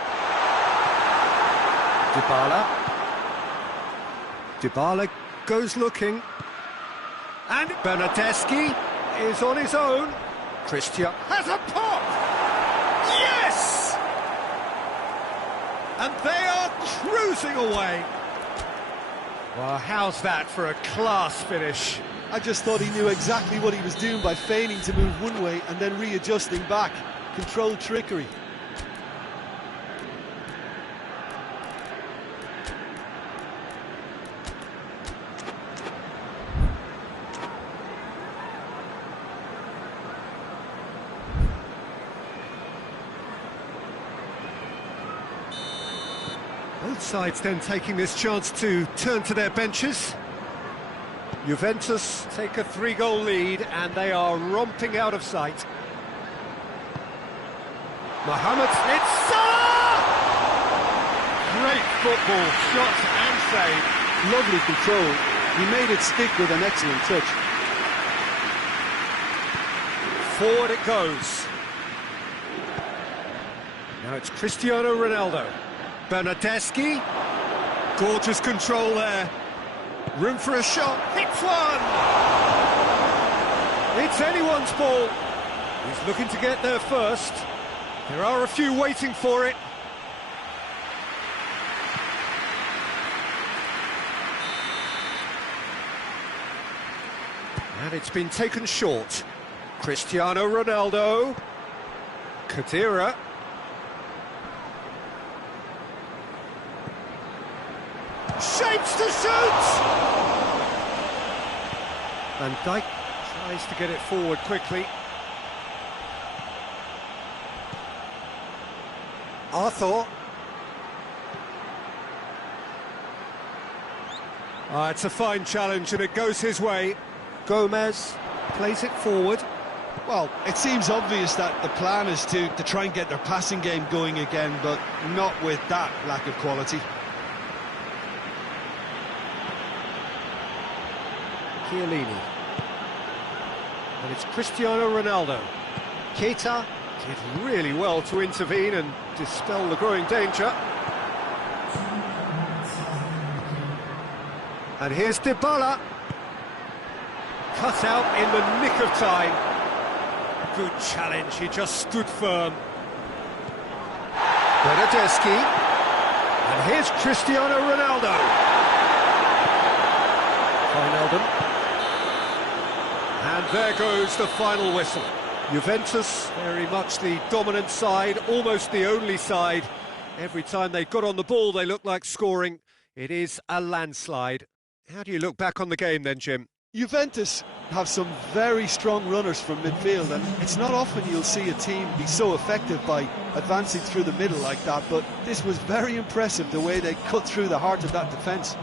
Dybala. Dybala goes looking. And Bernardeschi is on his own. Christian has a pop! Yes! And they are cruising away. Well, how's that for a class finish? I just thought he knew exactly what he was doing by feigning to move one way and then readjusting back. Controlled trickery. Both sides then taking this chance to turn to their benches. Juventus take a 3-goal lead and they are romping out of sight. Mohamed, it's Salah! Great football, shot and save. Lovely control. He made it stick with an excellent touch. Forward it goes. Now it's Cristiano Ronaldo. Bernardeschi. Gorgeous control there. Room for a shot. Hits one! It's anyone's ball. He's looking to get there first. There are a few waiting for it. And it's been taken short. Cristiano Ronaldo. Khedira. Shapes to shoot! Van Dijk tries to get it forward quickly. Arthur. It's a fine challenge and it goes his way. Gomez plays it forward. Well, it seems obvious that the plan is to try and get their passing game going again, but not with that lack of quality. Chiellini. And it's Cristiano Ronaldo. Keita did really well to intervene and dispel the growing danger. And here's Dybala. Cut out in the nick of time. Good challenge, he just stood firm. Bernardeschi. And here's Cristiano Ronaldo. Wijnaldum. And there goes the final whistle. Juventus, very much the dominant side, almost the only side. Every time they got on the ball, they looked like scoring. It is a landslide. How do you look back on the game then, Jim? Juventus have some very strong runners from midfield, and it's not often you'll see a team be so effective by advancing through the middle like that, but this was very impressive, the way they cut through the heart of that defence.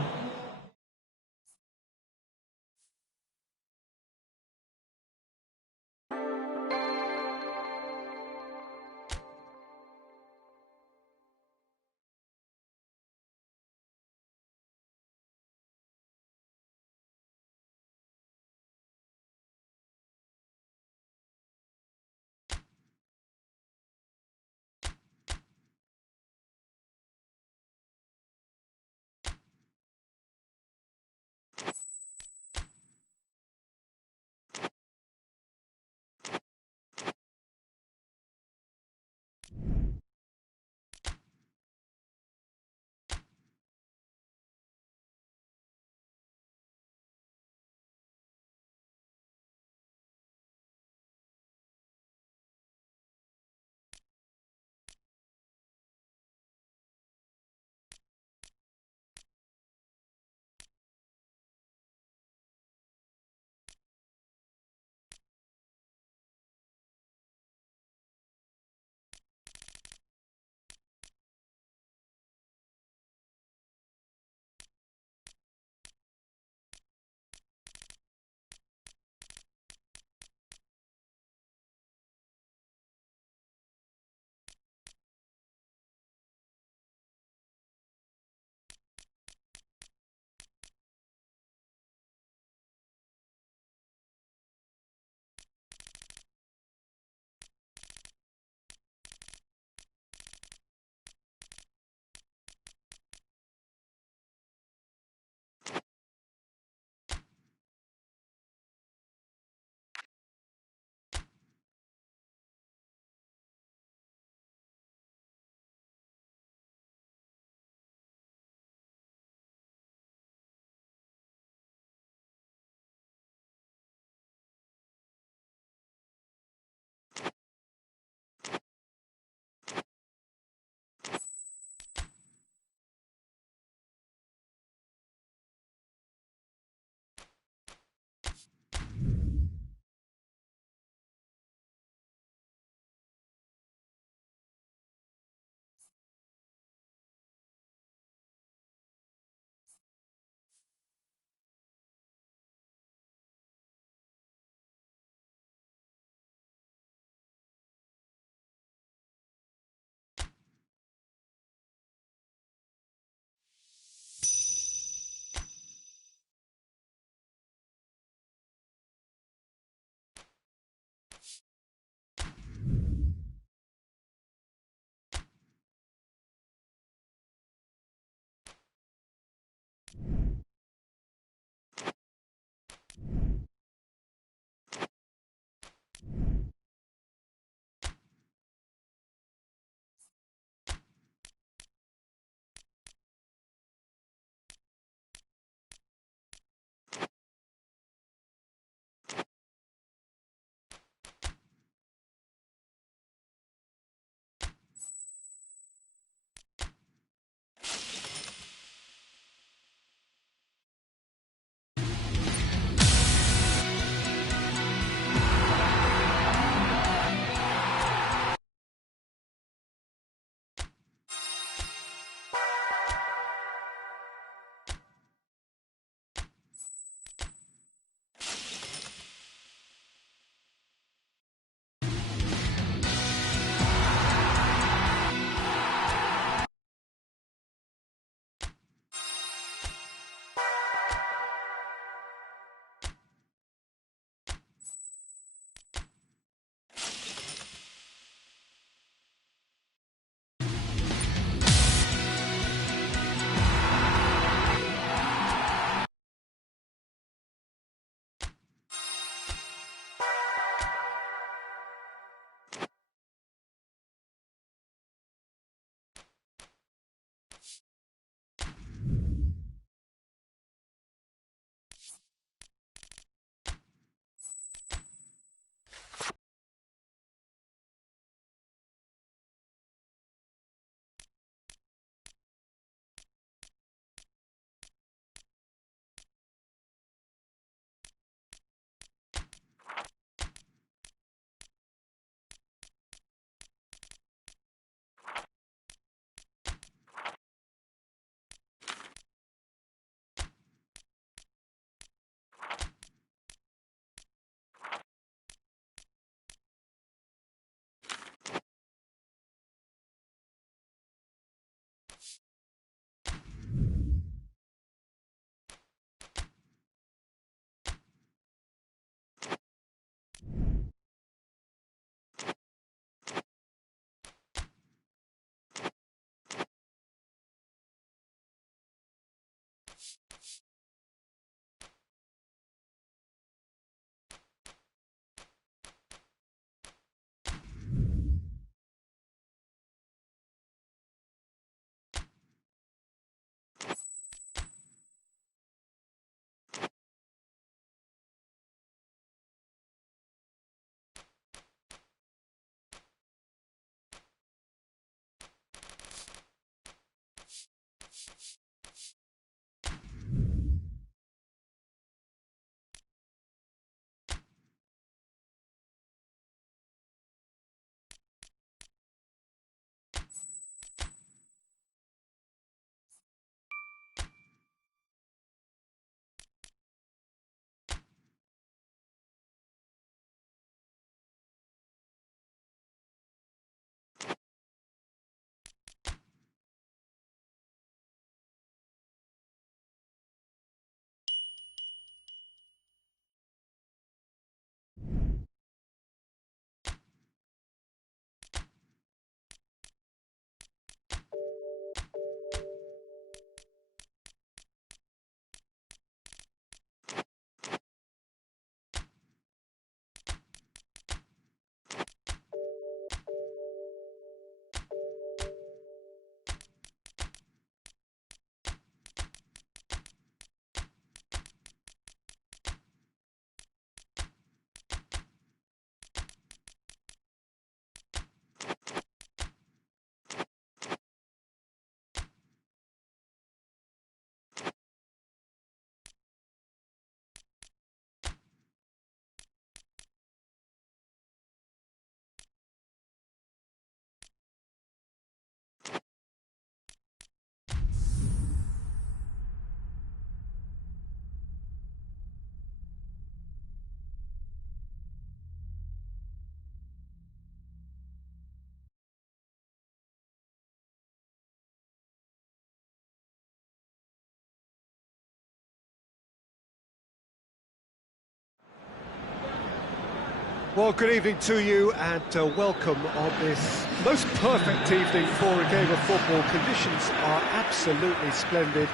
Well, good evening to you and welcome on this most perfect evening for a game of football. Conditions are absolutely splendid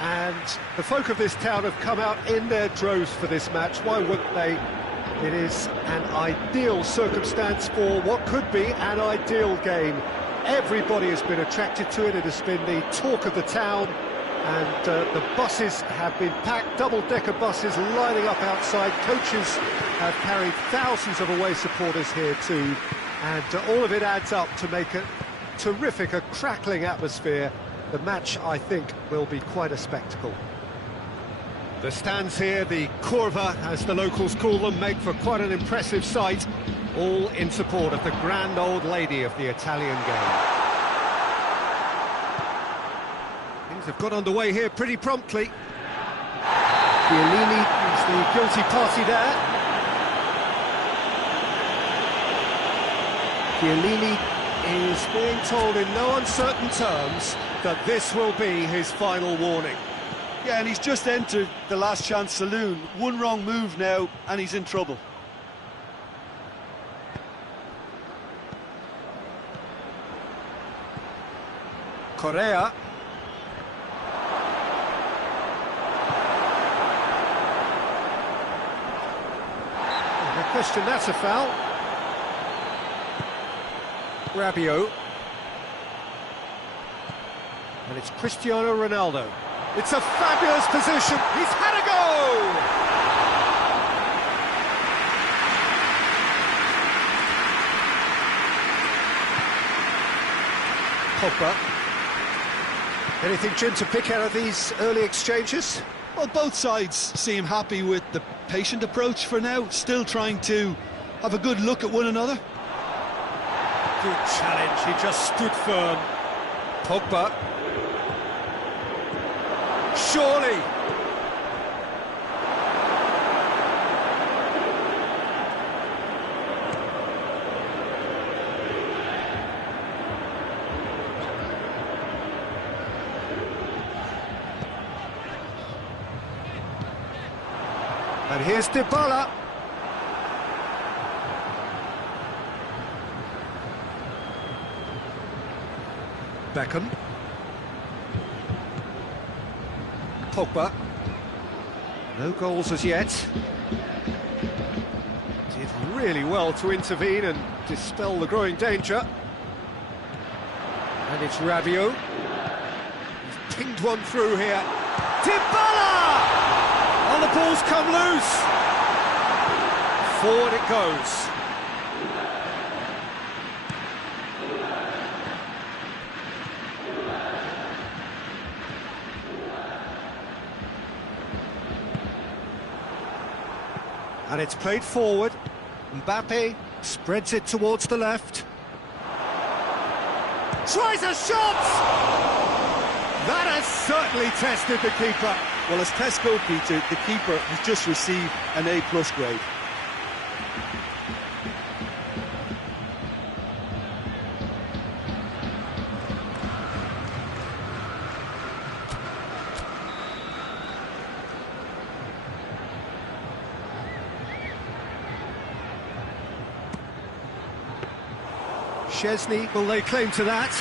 and the folk of this town have come out in their droves for this match. Why wouldn't they? It is an ideal circumstance for what could be an ideal game. Everybody has been attracted to it. It has been the talk of the town. And the buses have been packed, double-decker buses lining up outside. Coaches have carried thousands of away supporters here too. And all of it adds up to make a terrific, a crackling atmosphere. The match, I think, will be quite a spectacle. The stands here, the curva, as the locals call them, make for quite an impressive sight, all in support of the grand old lady of the Italian game. Have got underway here pretty promptly. Chiellini is the guilty party there. Chiellini is being told in no uncertain terms that this will be his final warning. Yeah, and he's just entered the last chance saloon. One wrong move now, and he's in trouble. Correa. Question, that's a foul. Rabiot. And it's Cristiano Ronaldo. It's a fabulous position. He's had a go! Pogba. Anything, Jim, to pick out of these early exchanges? Well, both sides seem happy with the patient approach for now, still trying to have a good look at one another. Good challenge, he just stood firm. Pogba. Surely. And here's Dybala. Beckham. Pogba. No goals as yet. Did really well to intervene and dispel the growing danger. And it's Rabiot. He's pinged one through here. Dybala! And the ball's come loose. Forward it goes. And it's played forward. Mbappe spreads it towards the left. Tries a shot! That has certainly tested the keeper. Well, as tests go, Peter, the keeper has just received an A+ grade. Szczesny will lay claim to that.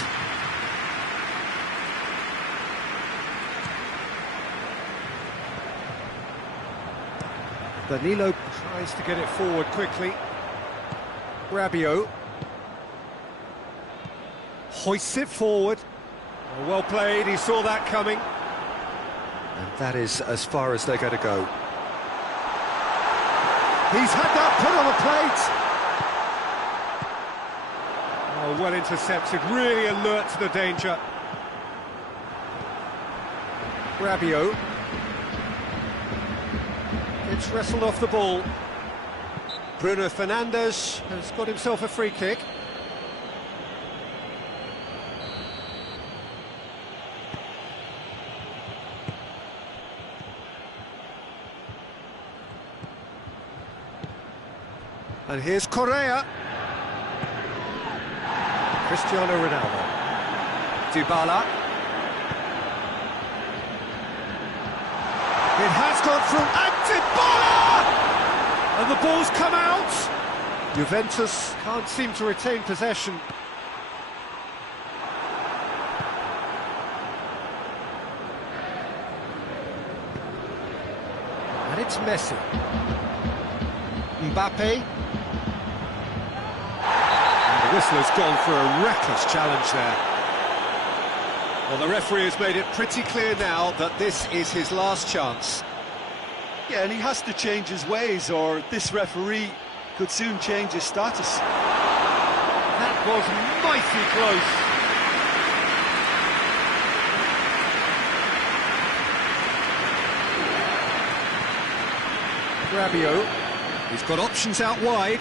Danilo tries to get it forward quickly. Rabiot hoists it forward. Oh, well played, he saw that coming. And that is as far as they're going to go. He's had that put on a plate. Oh, well intercepted, really alert to the danger. Rabiot gets wrestled off the ball. Bruno Fernandes has got himself a free kick. And here's Correa. Cristiano Ronaldo. Dybala. It has gone through, and Dybala! And the ball's come out! Juventus can't seem to retain possession. And it's Messi. Mbappe. The whistler's gone for a reckless challenge there. Well, the referee has made it pretty clear now that this is his last chance. Yeah, and he has to change his ways, or this referee could soon change his status. That was mighty close. Rabiot, he's got options out wide.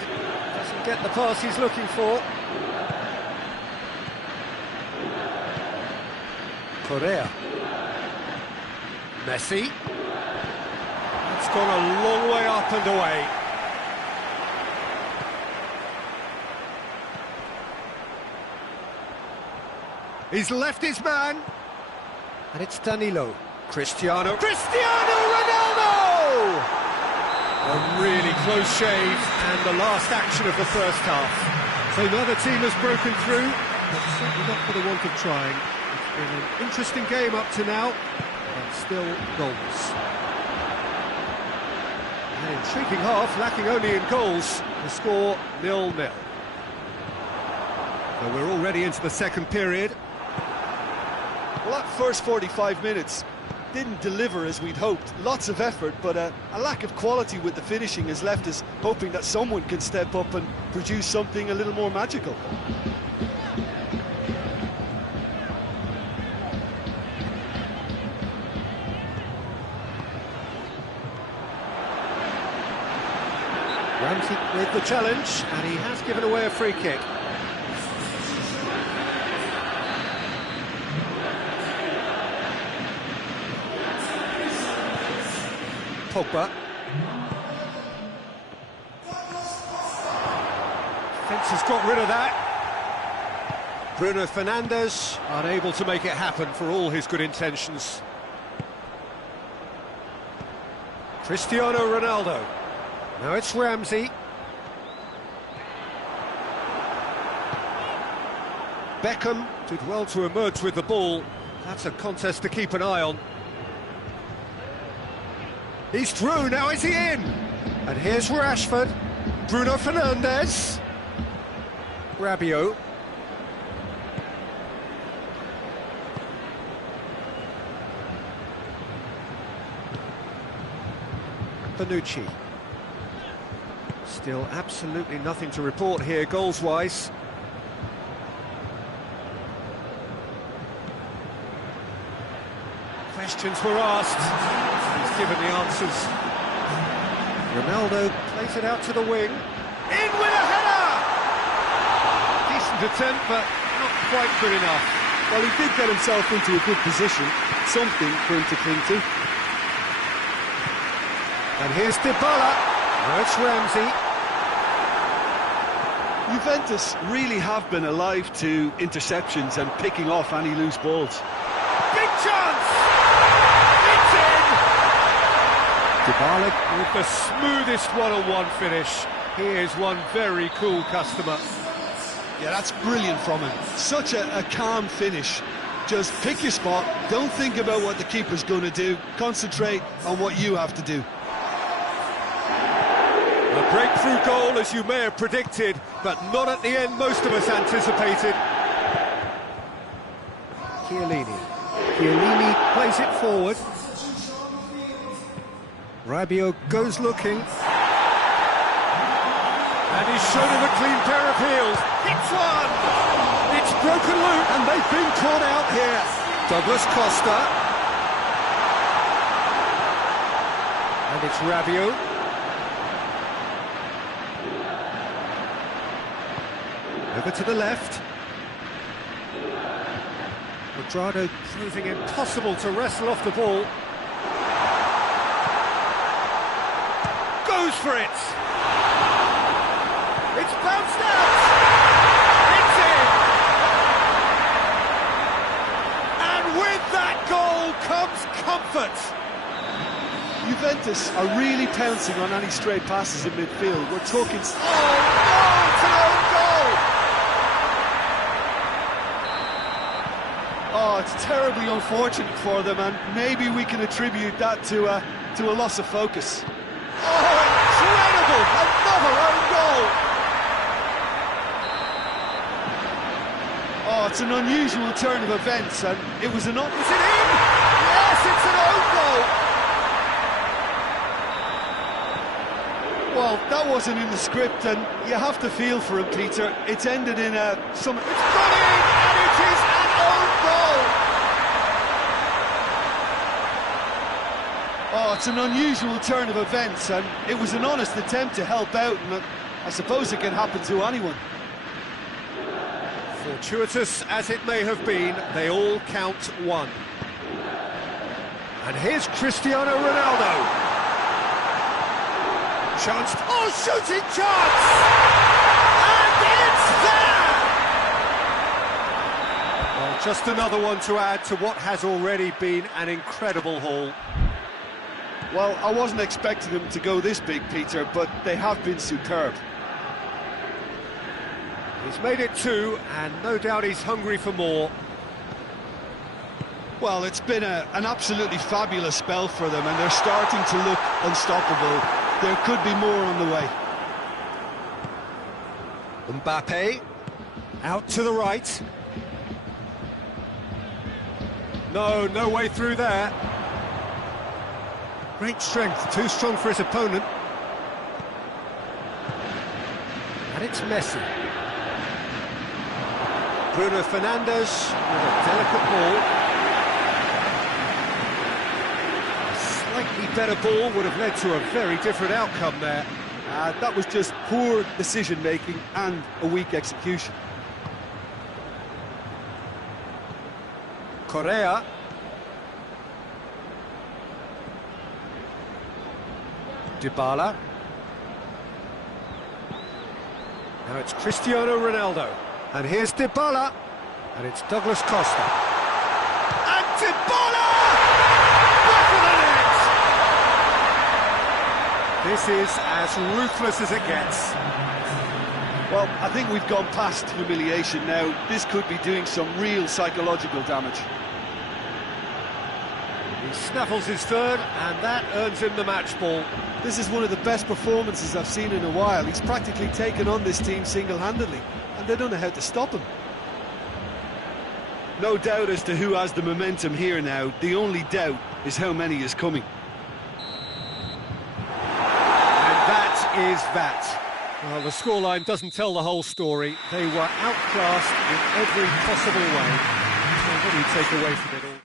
Doesn't get the pass he's looking for. Correa. Messi. It's gone a long way up and away. He's left his man. And it's Danilo. Cristiano Ronaldo! A really close shave, and the last action of the first half. So neither team has broken through, but certainly not for the want of trying. It's been an interesting game up to now, but still goals. An intriguing half, lacking only in goals. The score 0-0. So we're already into the second period. Well, that first 45 minutes didn't deliver as we'd hoped. Lots of effort, but a lack of quality with the finishing has left us hoping that someone can step up and produce something a little more magical. Ramsey with the challenge, and he has given away a free kick. Pogba. Fence has got rid of that. Bruno Fernandes unable to make it happen for all his good intentions. Cristiano Ronaldo. Now it's Ramsey. Beckham did well to emerge with the ball. That's a contest to keep an eye on. He's through, now is he in? And here's Rashford. Bruno Fernandes. Rabiot. Bonucci. Still absolutely nothing to report here, goals-wise. Questions were asked. He's given the answers. Ronaldo plays it out to the wing. In with a header! Decent attempt, but not quite good enough. Well, he did get himself into a good position. Something for him to cling to. And here's Dybala. Now it's Ramsey. Juventus really have been alive to interceptions and picking off any loose balls. Big chance! It's in! Dybala with the smoothest one-on-one finish. He is one very cool customer. Yeah, that's brilliant from him. Such a calm finish. Just pick your spot, don't think about what the keeper's going to do, concentrate on what you have to do. A breakthrough goal, as you may have predicted, but not at the end most of us anticipated. Chiellini plays it forward. Rabiot goes looking. And he's shown him a clean pair of heels. Hits one! It's broken loose, and they've been caught out here. Douglas Costa. And it's Rabiot. Over to the left. Quadrado proving impossible to wrestle off the ball. Goes for it! It's bounced out! It's in! And with that goal comes comfort! Juventus are really pouncing on any stray passes in midfield. We're talking... Oh, no! It's an own goal! Oh, it's terribly unfortunate for them, and maybe we can attribute that to a loss of focus. Oh, incredible! Another own goal! Oh, it's an unusual turn of events, and it was an... Is it in? Yes, it's an own goal! Well, that wasn't in the script, and you have to feel for him, Peter. It's ended in It's gone in, and it is an own goal! Oh, it's an unusual turn of events, and it was an honest attempt to help out, and I suppose it can happen to anyone. Fortuitous as it may have been, they all count one. And here's Cristiano Ronaldo. Chance, shooting chance! And it's there! Well, just another one to add to what has already been an incredible haul. Well, I wasn't expecting them to go this big, Peter, but they have been superb. He's made it two, and no doubt he's hungry for more. Well, it's been an absolutely fabulous spell for them, and they're starting to look unstoppable. There could be more on the way. Mbappe, out to the right. No way through there. Great strength, too strong for his opponent. And it's Messi. Bruno Fernandes with a delicate ball. Slightly better ball would have led to a very different outcome there. That was just poor decision-making and a weak execution. Correa. Dybala. Now it's Cristiano Ronaldo. And here's Dybala. And it's Douglas Costa. And Dybala! Back of the net! This is as ruthless as it gets. Well, I think we've gone past humiliation now. This could be doing some real psychological damage. He snaffles his third, and that earns him the match ball. This is one of the best performances I've seen in a while. He's practically taken on this team single-handedly, and they don't know how to stop him. No doubt as to who has the momentum here now. The only doubt is how many is coming. And that is that. Well, the scoreline doesn't tell the whole story. They were outclassed in every possible way. So what do you take away from it all?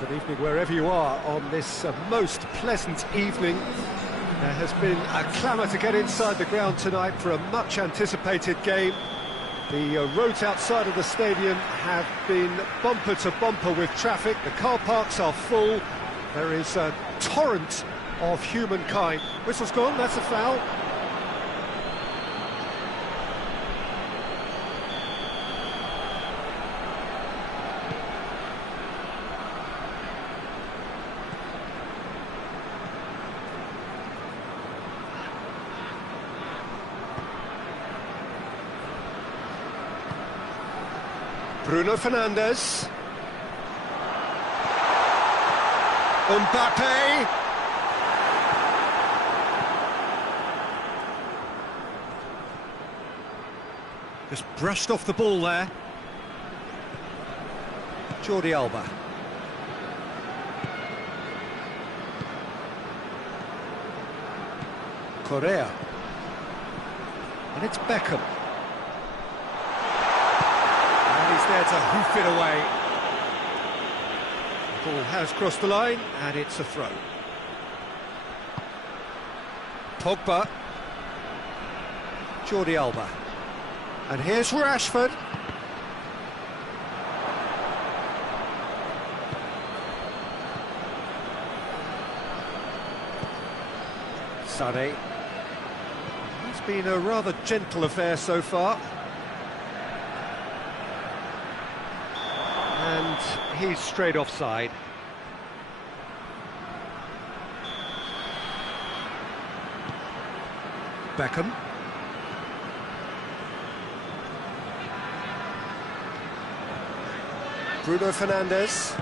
Good evening wherever you are on this most pleasant evening. There has been a clamour to get inside the ground tonight for a much anticipated game. The roads outside of the stadium have been bumper to bumper with traffic. The car parks are full. There is a torrent of humankind. Whistle's gone, that's a foul. Bruno Fernandes. Mbappe. Just brushed off the ball there. Jordi Alba. Correa. And it's Beckham. There to hoof it away. The ball has crossed the line, and it's a throw. Pogba. Jordi Alba. And here's Rashford. Sané. It's been a rather gentle affair so far. And he's straight offside. Beckham. Bruno Fernandes.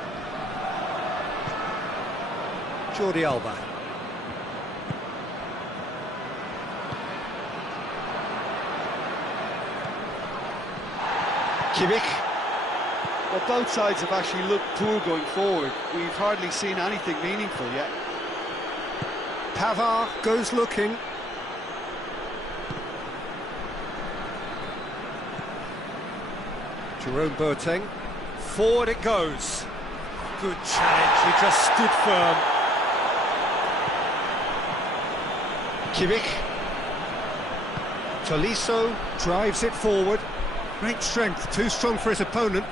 Jordi Alba. Kimmich. Well, both sides have actually looked poor going forward. We've hardly seen anything meaningful yet. Pavard goes looking. Jerome Boateng. Forward it goes. Good challenge, he just stood firm. Kimmich. Tolisso drives it forward. Great strength, too strong for his opponent.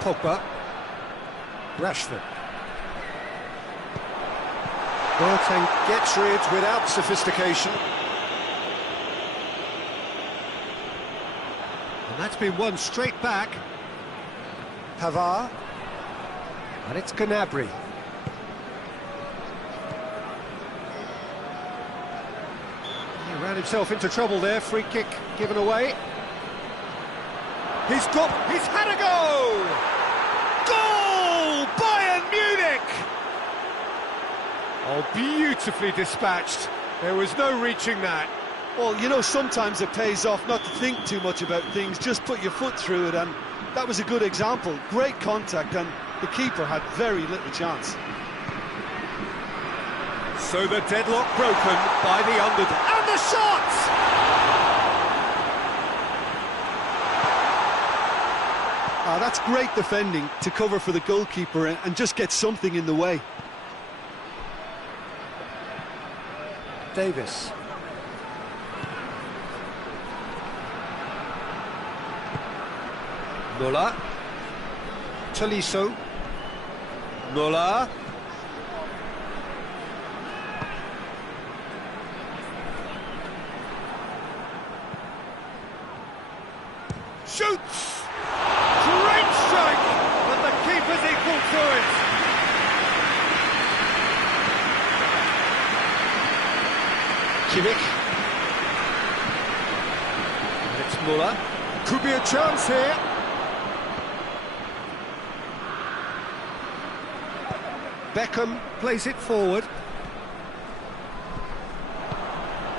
Pogba. Rashford. Boateng gets rid without sophistication. And that's been won straight back. Pavard. And it's Gnabry. He ran himself into trouble there, free kick given away. He's had a goal! Goal! Bayern Munich! Oh, beautifully dispatched. There was no reaching that. Well, you know, sometimes it pays off not to think too much about things, just put your foot through it, and that was a good example. Great contact, and the keeper had very little chance. So the deadlock broken by the underdog. And the shot! That's great defending to cover for the goalkeeper and just get something in the way. Davis. Muller. Tolisso. Muller. Shoots! Great strike! But the keeper's equal to it. Kimmich. And it's Muller. Could be a chance here. Beckham plays it forward.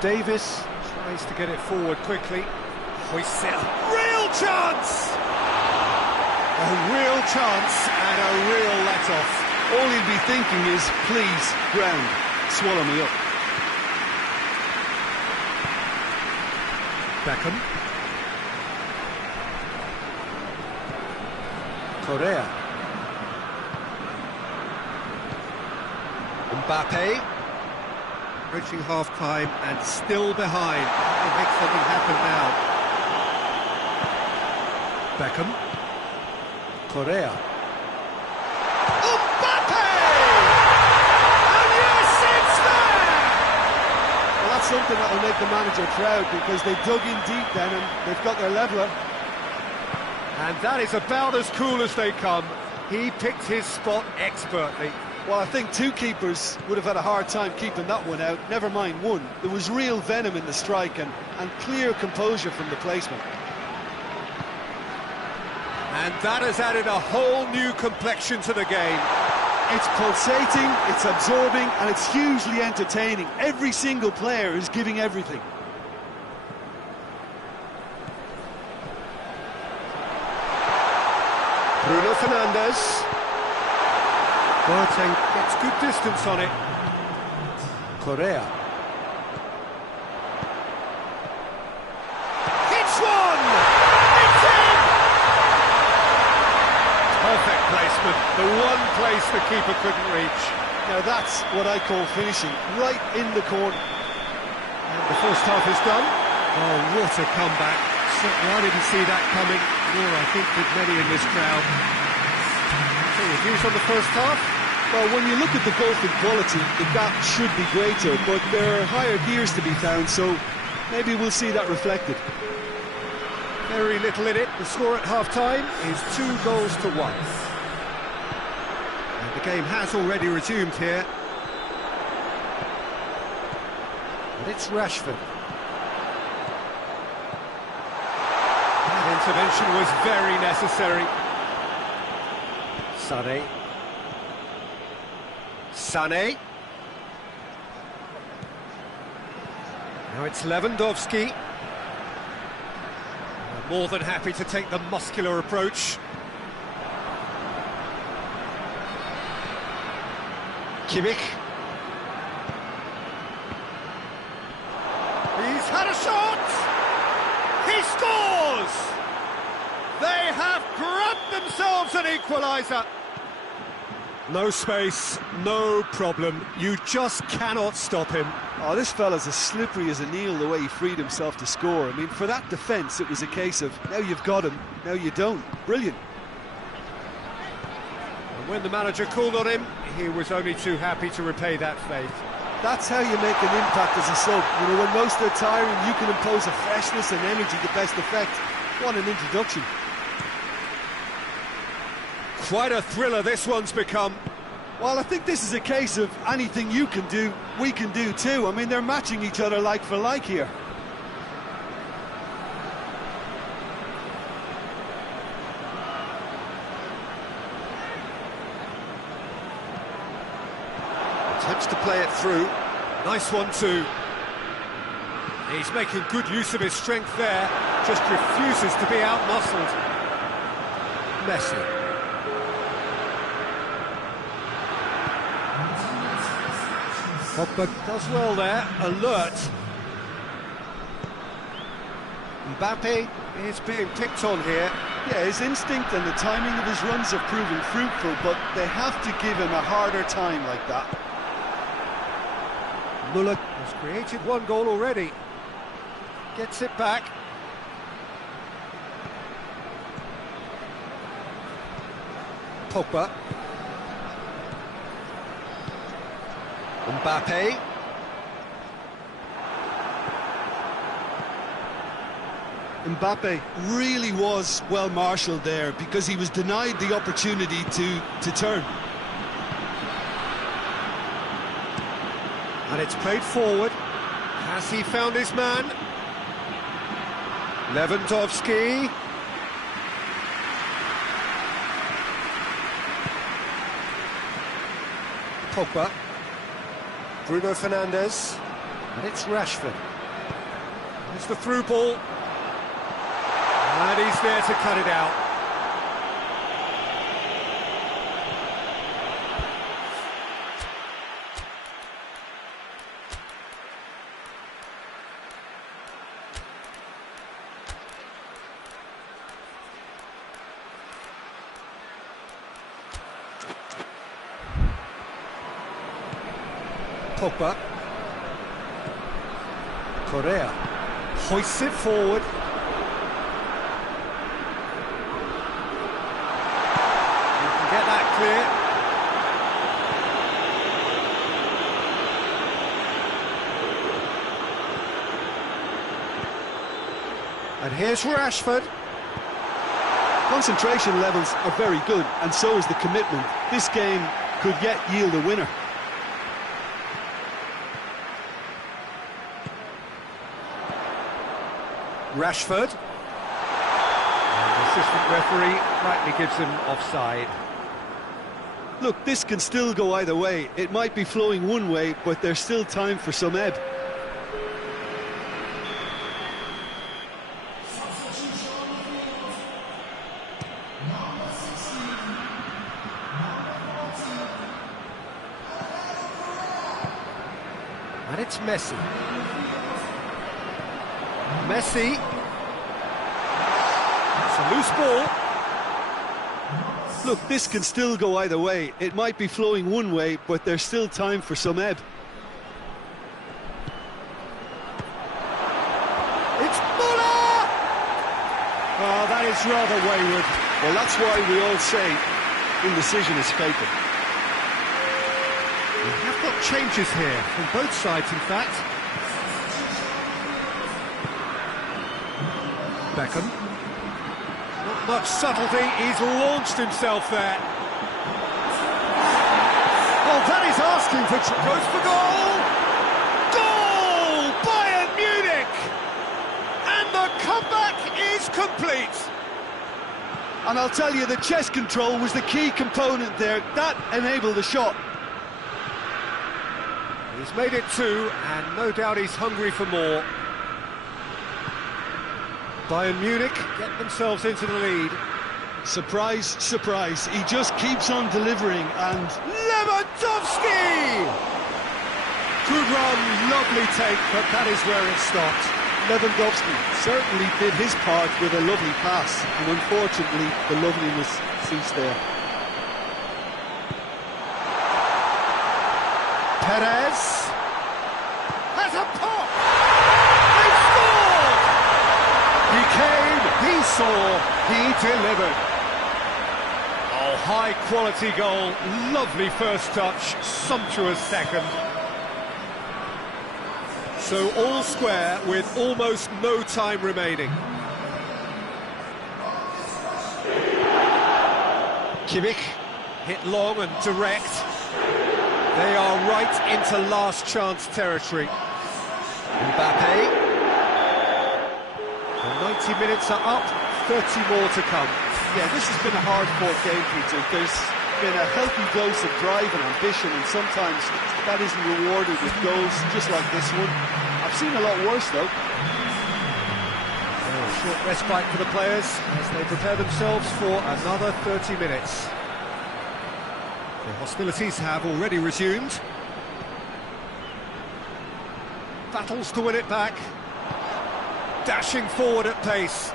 Davis tries to get it forward quickly. Huysel. Real chance! A real chance and a real let-off. All you'd be thinking is, please, ground, swallow me up. Beckham. Correa. Mbappe. Reaching half-time and still behind. It makes something happen now. Beckham. Correa. Mbappe! And yes, it's there! Well, that's something that will make the manager proud, because they dug in deep then and they've got their leveller. And that is about as cool as they come. He picked his spot expertly. Well, I think two keepers would have had a hard time keeping that one out, never mind one. There was real venom in the strike and clear composure from the placement. And that has added a whole new complexion to the game. It's pulsating, it's absorbing, and it's hugely entertaining. Every single player is giving everything. Bruno Fernandes. Boateng gets good distance on it. Correa. It's one! It's in! Perfect placement. The one place the keeper couldn't reach. Now that's what I call finishing, right in the corner. And the first half is done. Oh, what a comeback. Certainly I didn't see that coming, nor I think did many in this crowd. So your views on the first half? Well, when you look at the golf in quality, the gap should be greater, but there are higher gears to be found, so maybe we'll see that reflected. Very little in it. The score at half-time is 2-1. And the game has already resumed here. And it's Rashford. That intervention was very necessary. Sané. Now it's Lewandowski. More than happy to take the muscular approach. Kimmich. He's had a shot! He scores! They have grabbed themselves an equaliser. No space, no problem. You just cannot stop him. Oh, this fella's as slippery as a Neil, the way he freed himself to score. I mean, for that defence, it was a case of, now you've got him, now you don't. Brilliant. And when the manager called on him, he was only too happy to repay that faith. That's how you make an impact as a sub. You know, when most are tiring, you can impose a freshness and energy to best effect. What an introduction. Quite a thriller this one's become. Well, I think this is a case of anything you can do, we can do too. I mean, they're matching each other like for like here. Attempts to play it through. Nice one too. He's making good use of his strength there. Just refuses to be out-muscled. Messi. Pogba does well there. Alert. Mbappe is being picked on here. Yeah, his instinct and the timing of his runs have proven fruitful, but they have to give him a harder time like that. Muller has created one goal already. Gets it back. Pogba. Mbappe. Mbappe really was well marshalled there because he was denied the opportunity to turn. And it's played forward. Has he found his man? Lewandowski. Pogba. Bruno Fernandes. And it's Rashford. It's the through ball. And he's there to cut it out. Pogba. Correa hoists it forward. You can get that clear. And here's Rashford. Concentration levels are very good, and so is the commitment. This game could yet yield a winner. Rashford. And the assistant referee rightly gives him offside. Look, this can still go either way. It might be flowing one way, but there's still time for some ebb. And it's Messi. Messi. It's a loose ball. Look, this can still go either way. It might be flowing one way, but there's still time for some ebb. It's Muller! Oh, that is rather wayward. Well, that's why we all say indecision is fatal. We have got changes here, from both sides, in fact. Beckham. Not much subtlety, he's launched himself there. Oh, that is asking for... Goes for goal! Goal! Bayern Munich! And the comeback is complete! And I'll tell you, the chest control was the key component there. That enabled the shot. He's made it two, and no doubt he's hungry for more. Bayern Munich get themselves into the lead. Surprise, surprise, he just keeps on delivering, and... Lewandowski! Good run, lovely take, but that is where it stopped. Lewandowski certainly did his part with a lovely pass, and unfortunately the loveliness ceased there. Perez has a pop! They scored! He came, he saw, he delivered. Oh, high quality goal, lovely first touch, sumptuous second. So all square with almost no time remaining. Kimmich, hit long and direct. They are right into last chance territory. Mbappe. The 90 minutes are up, 30 more to come. Yeah, this has been a hard-fought game, Peter. There's been a healthy dose of drive and ambition, and sometimes that isn't rewarded with goals just like this one. I've seen a lot worse, though. Short respite for the players as they prepare themselves for another 30 minutes. The hostilities have already resumed. Battles to win it back. Dashing forward at pace.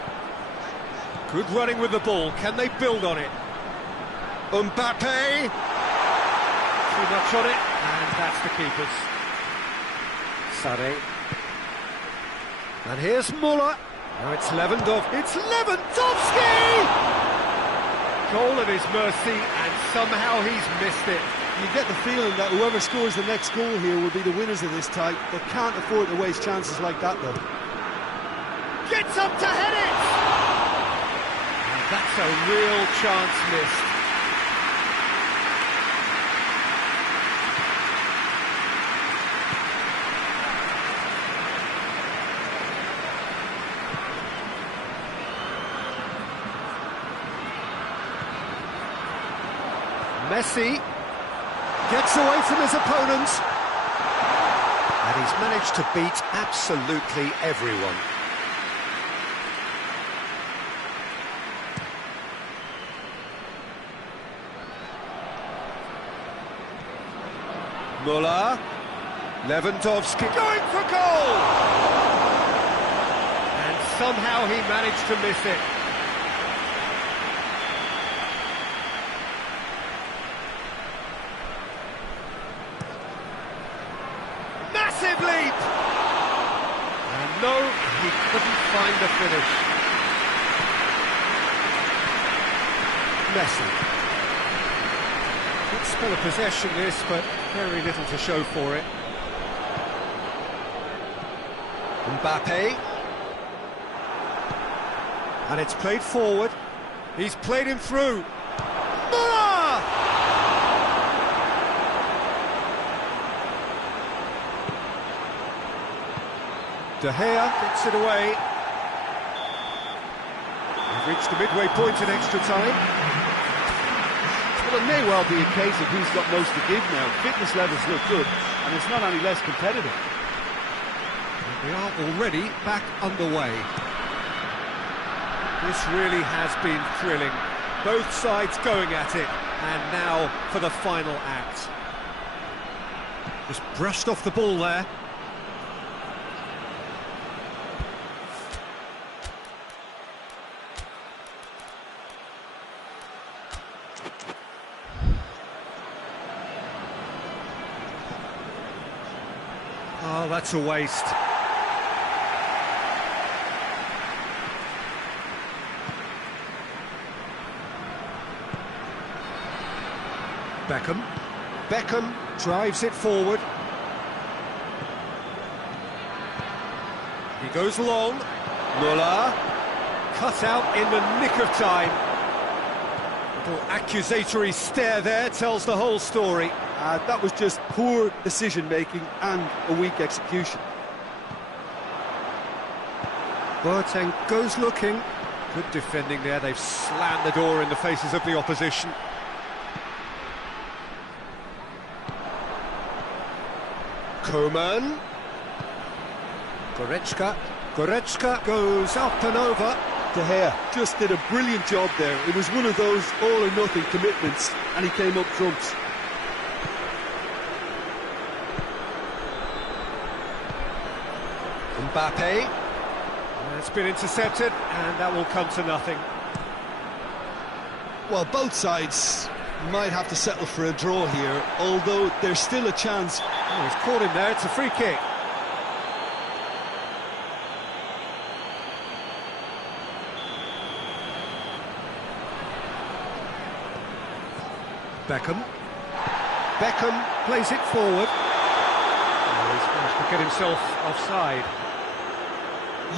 Good running with the ball. Can they build on it? Mbappe! Too much on it, and that's the keepers. Sade. And here's Müller. Now it's Lewandowski. It's Lewandowski! Goal at his mercy, and somehow he's missed it. You get the feeling that whoever scores the next goal here will be the winners of this tie. They can't afford to waste chances like that, though. Gets up to head it! And that's a real chance missed. Messi gets away from his opponent, and he's managed to beat absolutely everyone. Müller, Lewandowski going for goal! And somehow he managed to miss it. Massive leap! And no, he couldn't find the finish. Messi. Good spell of possession this, but very little to show for it. Mbappe. And it's played forward. He's played him through. Müller! De Gea gets it away. We've reached the midway point in extra time. Well, it may well be a case of who's got most to give now. Fitness levels look good, and it's not any less competitive. We are already back underway. This really has been thrilling. Both sides going at it, and now for the final act. Just brushed off the ball there. Oh, that's a waste. Beckham drives it forward. He goes long. Müller cut out in the nick of time. Little accusatory stare there tells the whole story. That was just poor decision-making and a weak execution. Boateng goes looking. Good defending there. They've slammed the door in the faces of the opposition. Coman. Goretzka goes up and over. De Gea just did a brilliant job there. It was one of those all-or-nothing commitments, and he came up trumps. Mbappe. It's been intercepted, and that will come to nothing. Well, both sides might have to settle for a draw here, although there's still a chance. Oh, he's caught him there, it's a free kick. Beckham plays it forward. Oh, he's managed to could get himself offside.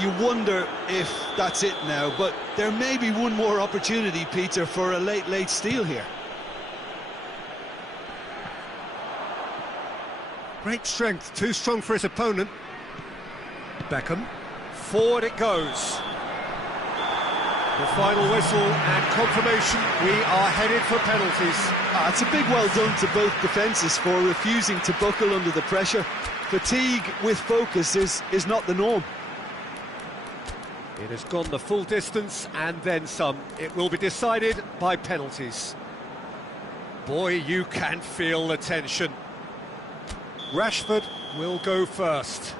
You wonder if that's it now, but there may be one more opportunity, Peter, for a late steal here. Great strength, too strong for his opponent. Beckham, forward it goes. The final whistle and confirmation, we are headed for penalties. It's a big well done to both defences for refusing to buckle under the pressure. Fatigue with focus is not the norm. It has gone the full distance and then some. It will be decided by penalties. Boy, you can feel the tension. Rashford will go first.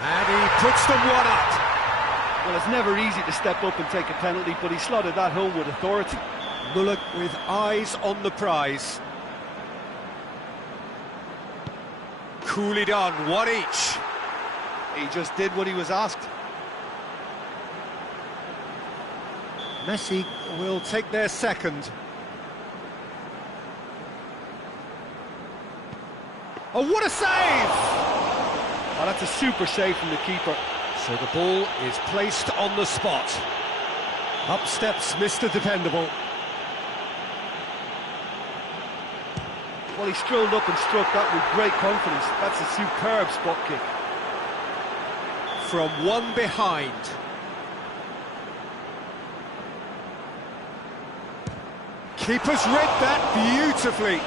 And he puts them one up. Well, it's never easy to step up and take a penalty, but he slotted that home with authority. Mullock with eyes on the prize. Coolly done, one each. He just did what he was asked. Messi will take their second. Oh, what a save! Oh, that's a super save from the keeper. So the ball is placed on the spot. Up steps Mr. Dependable. Well, he strolled up and struck that with great confidence. That's a superb spot kick. From one behind. Keeper's read that beautifully.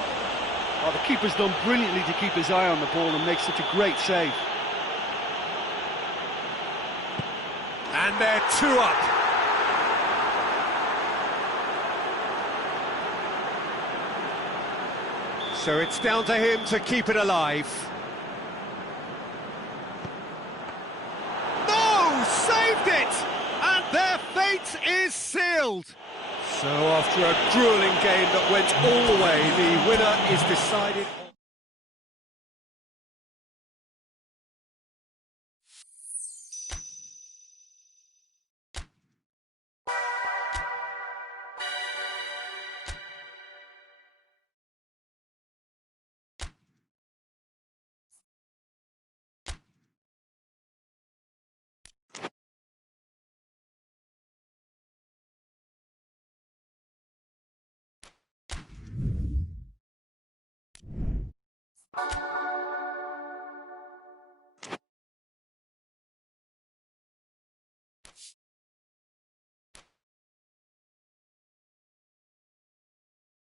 Oh, the keeper's done brilliantly to keep his eye on the ball and make such a great save. And they're two up. So it's down to him to keep it alive. No! Saved it! And their fate is sealed. So after a grueling game that went all the way, the winner is decided on.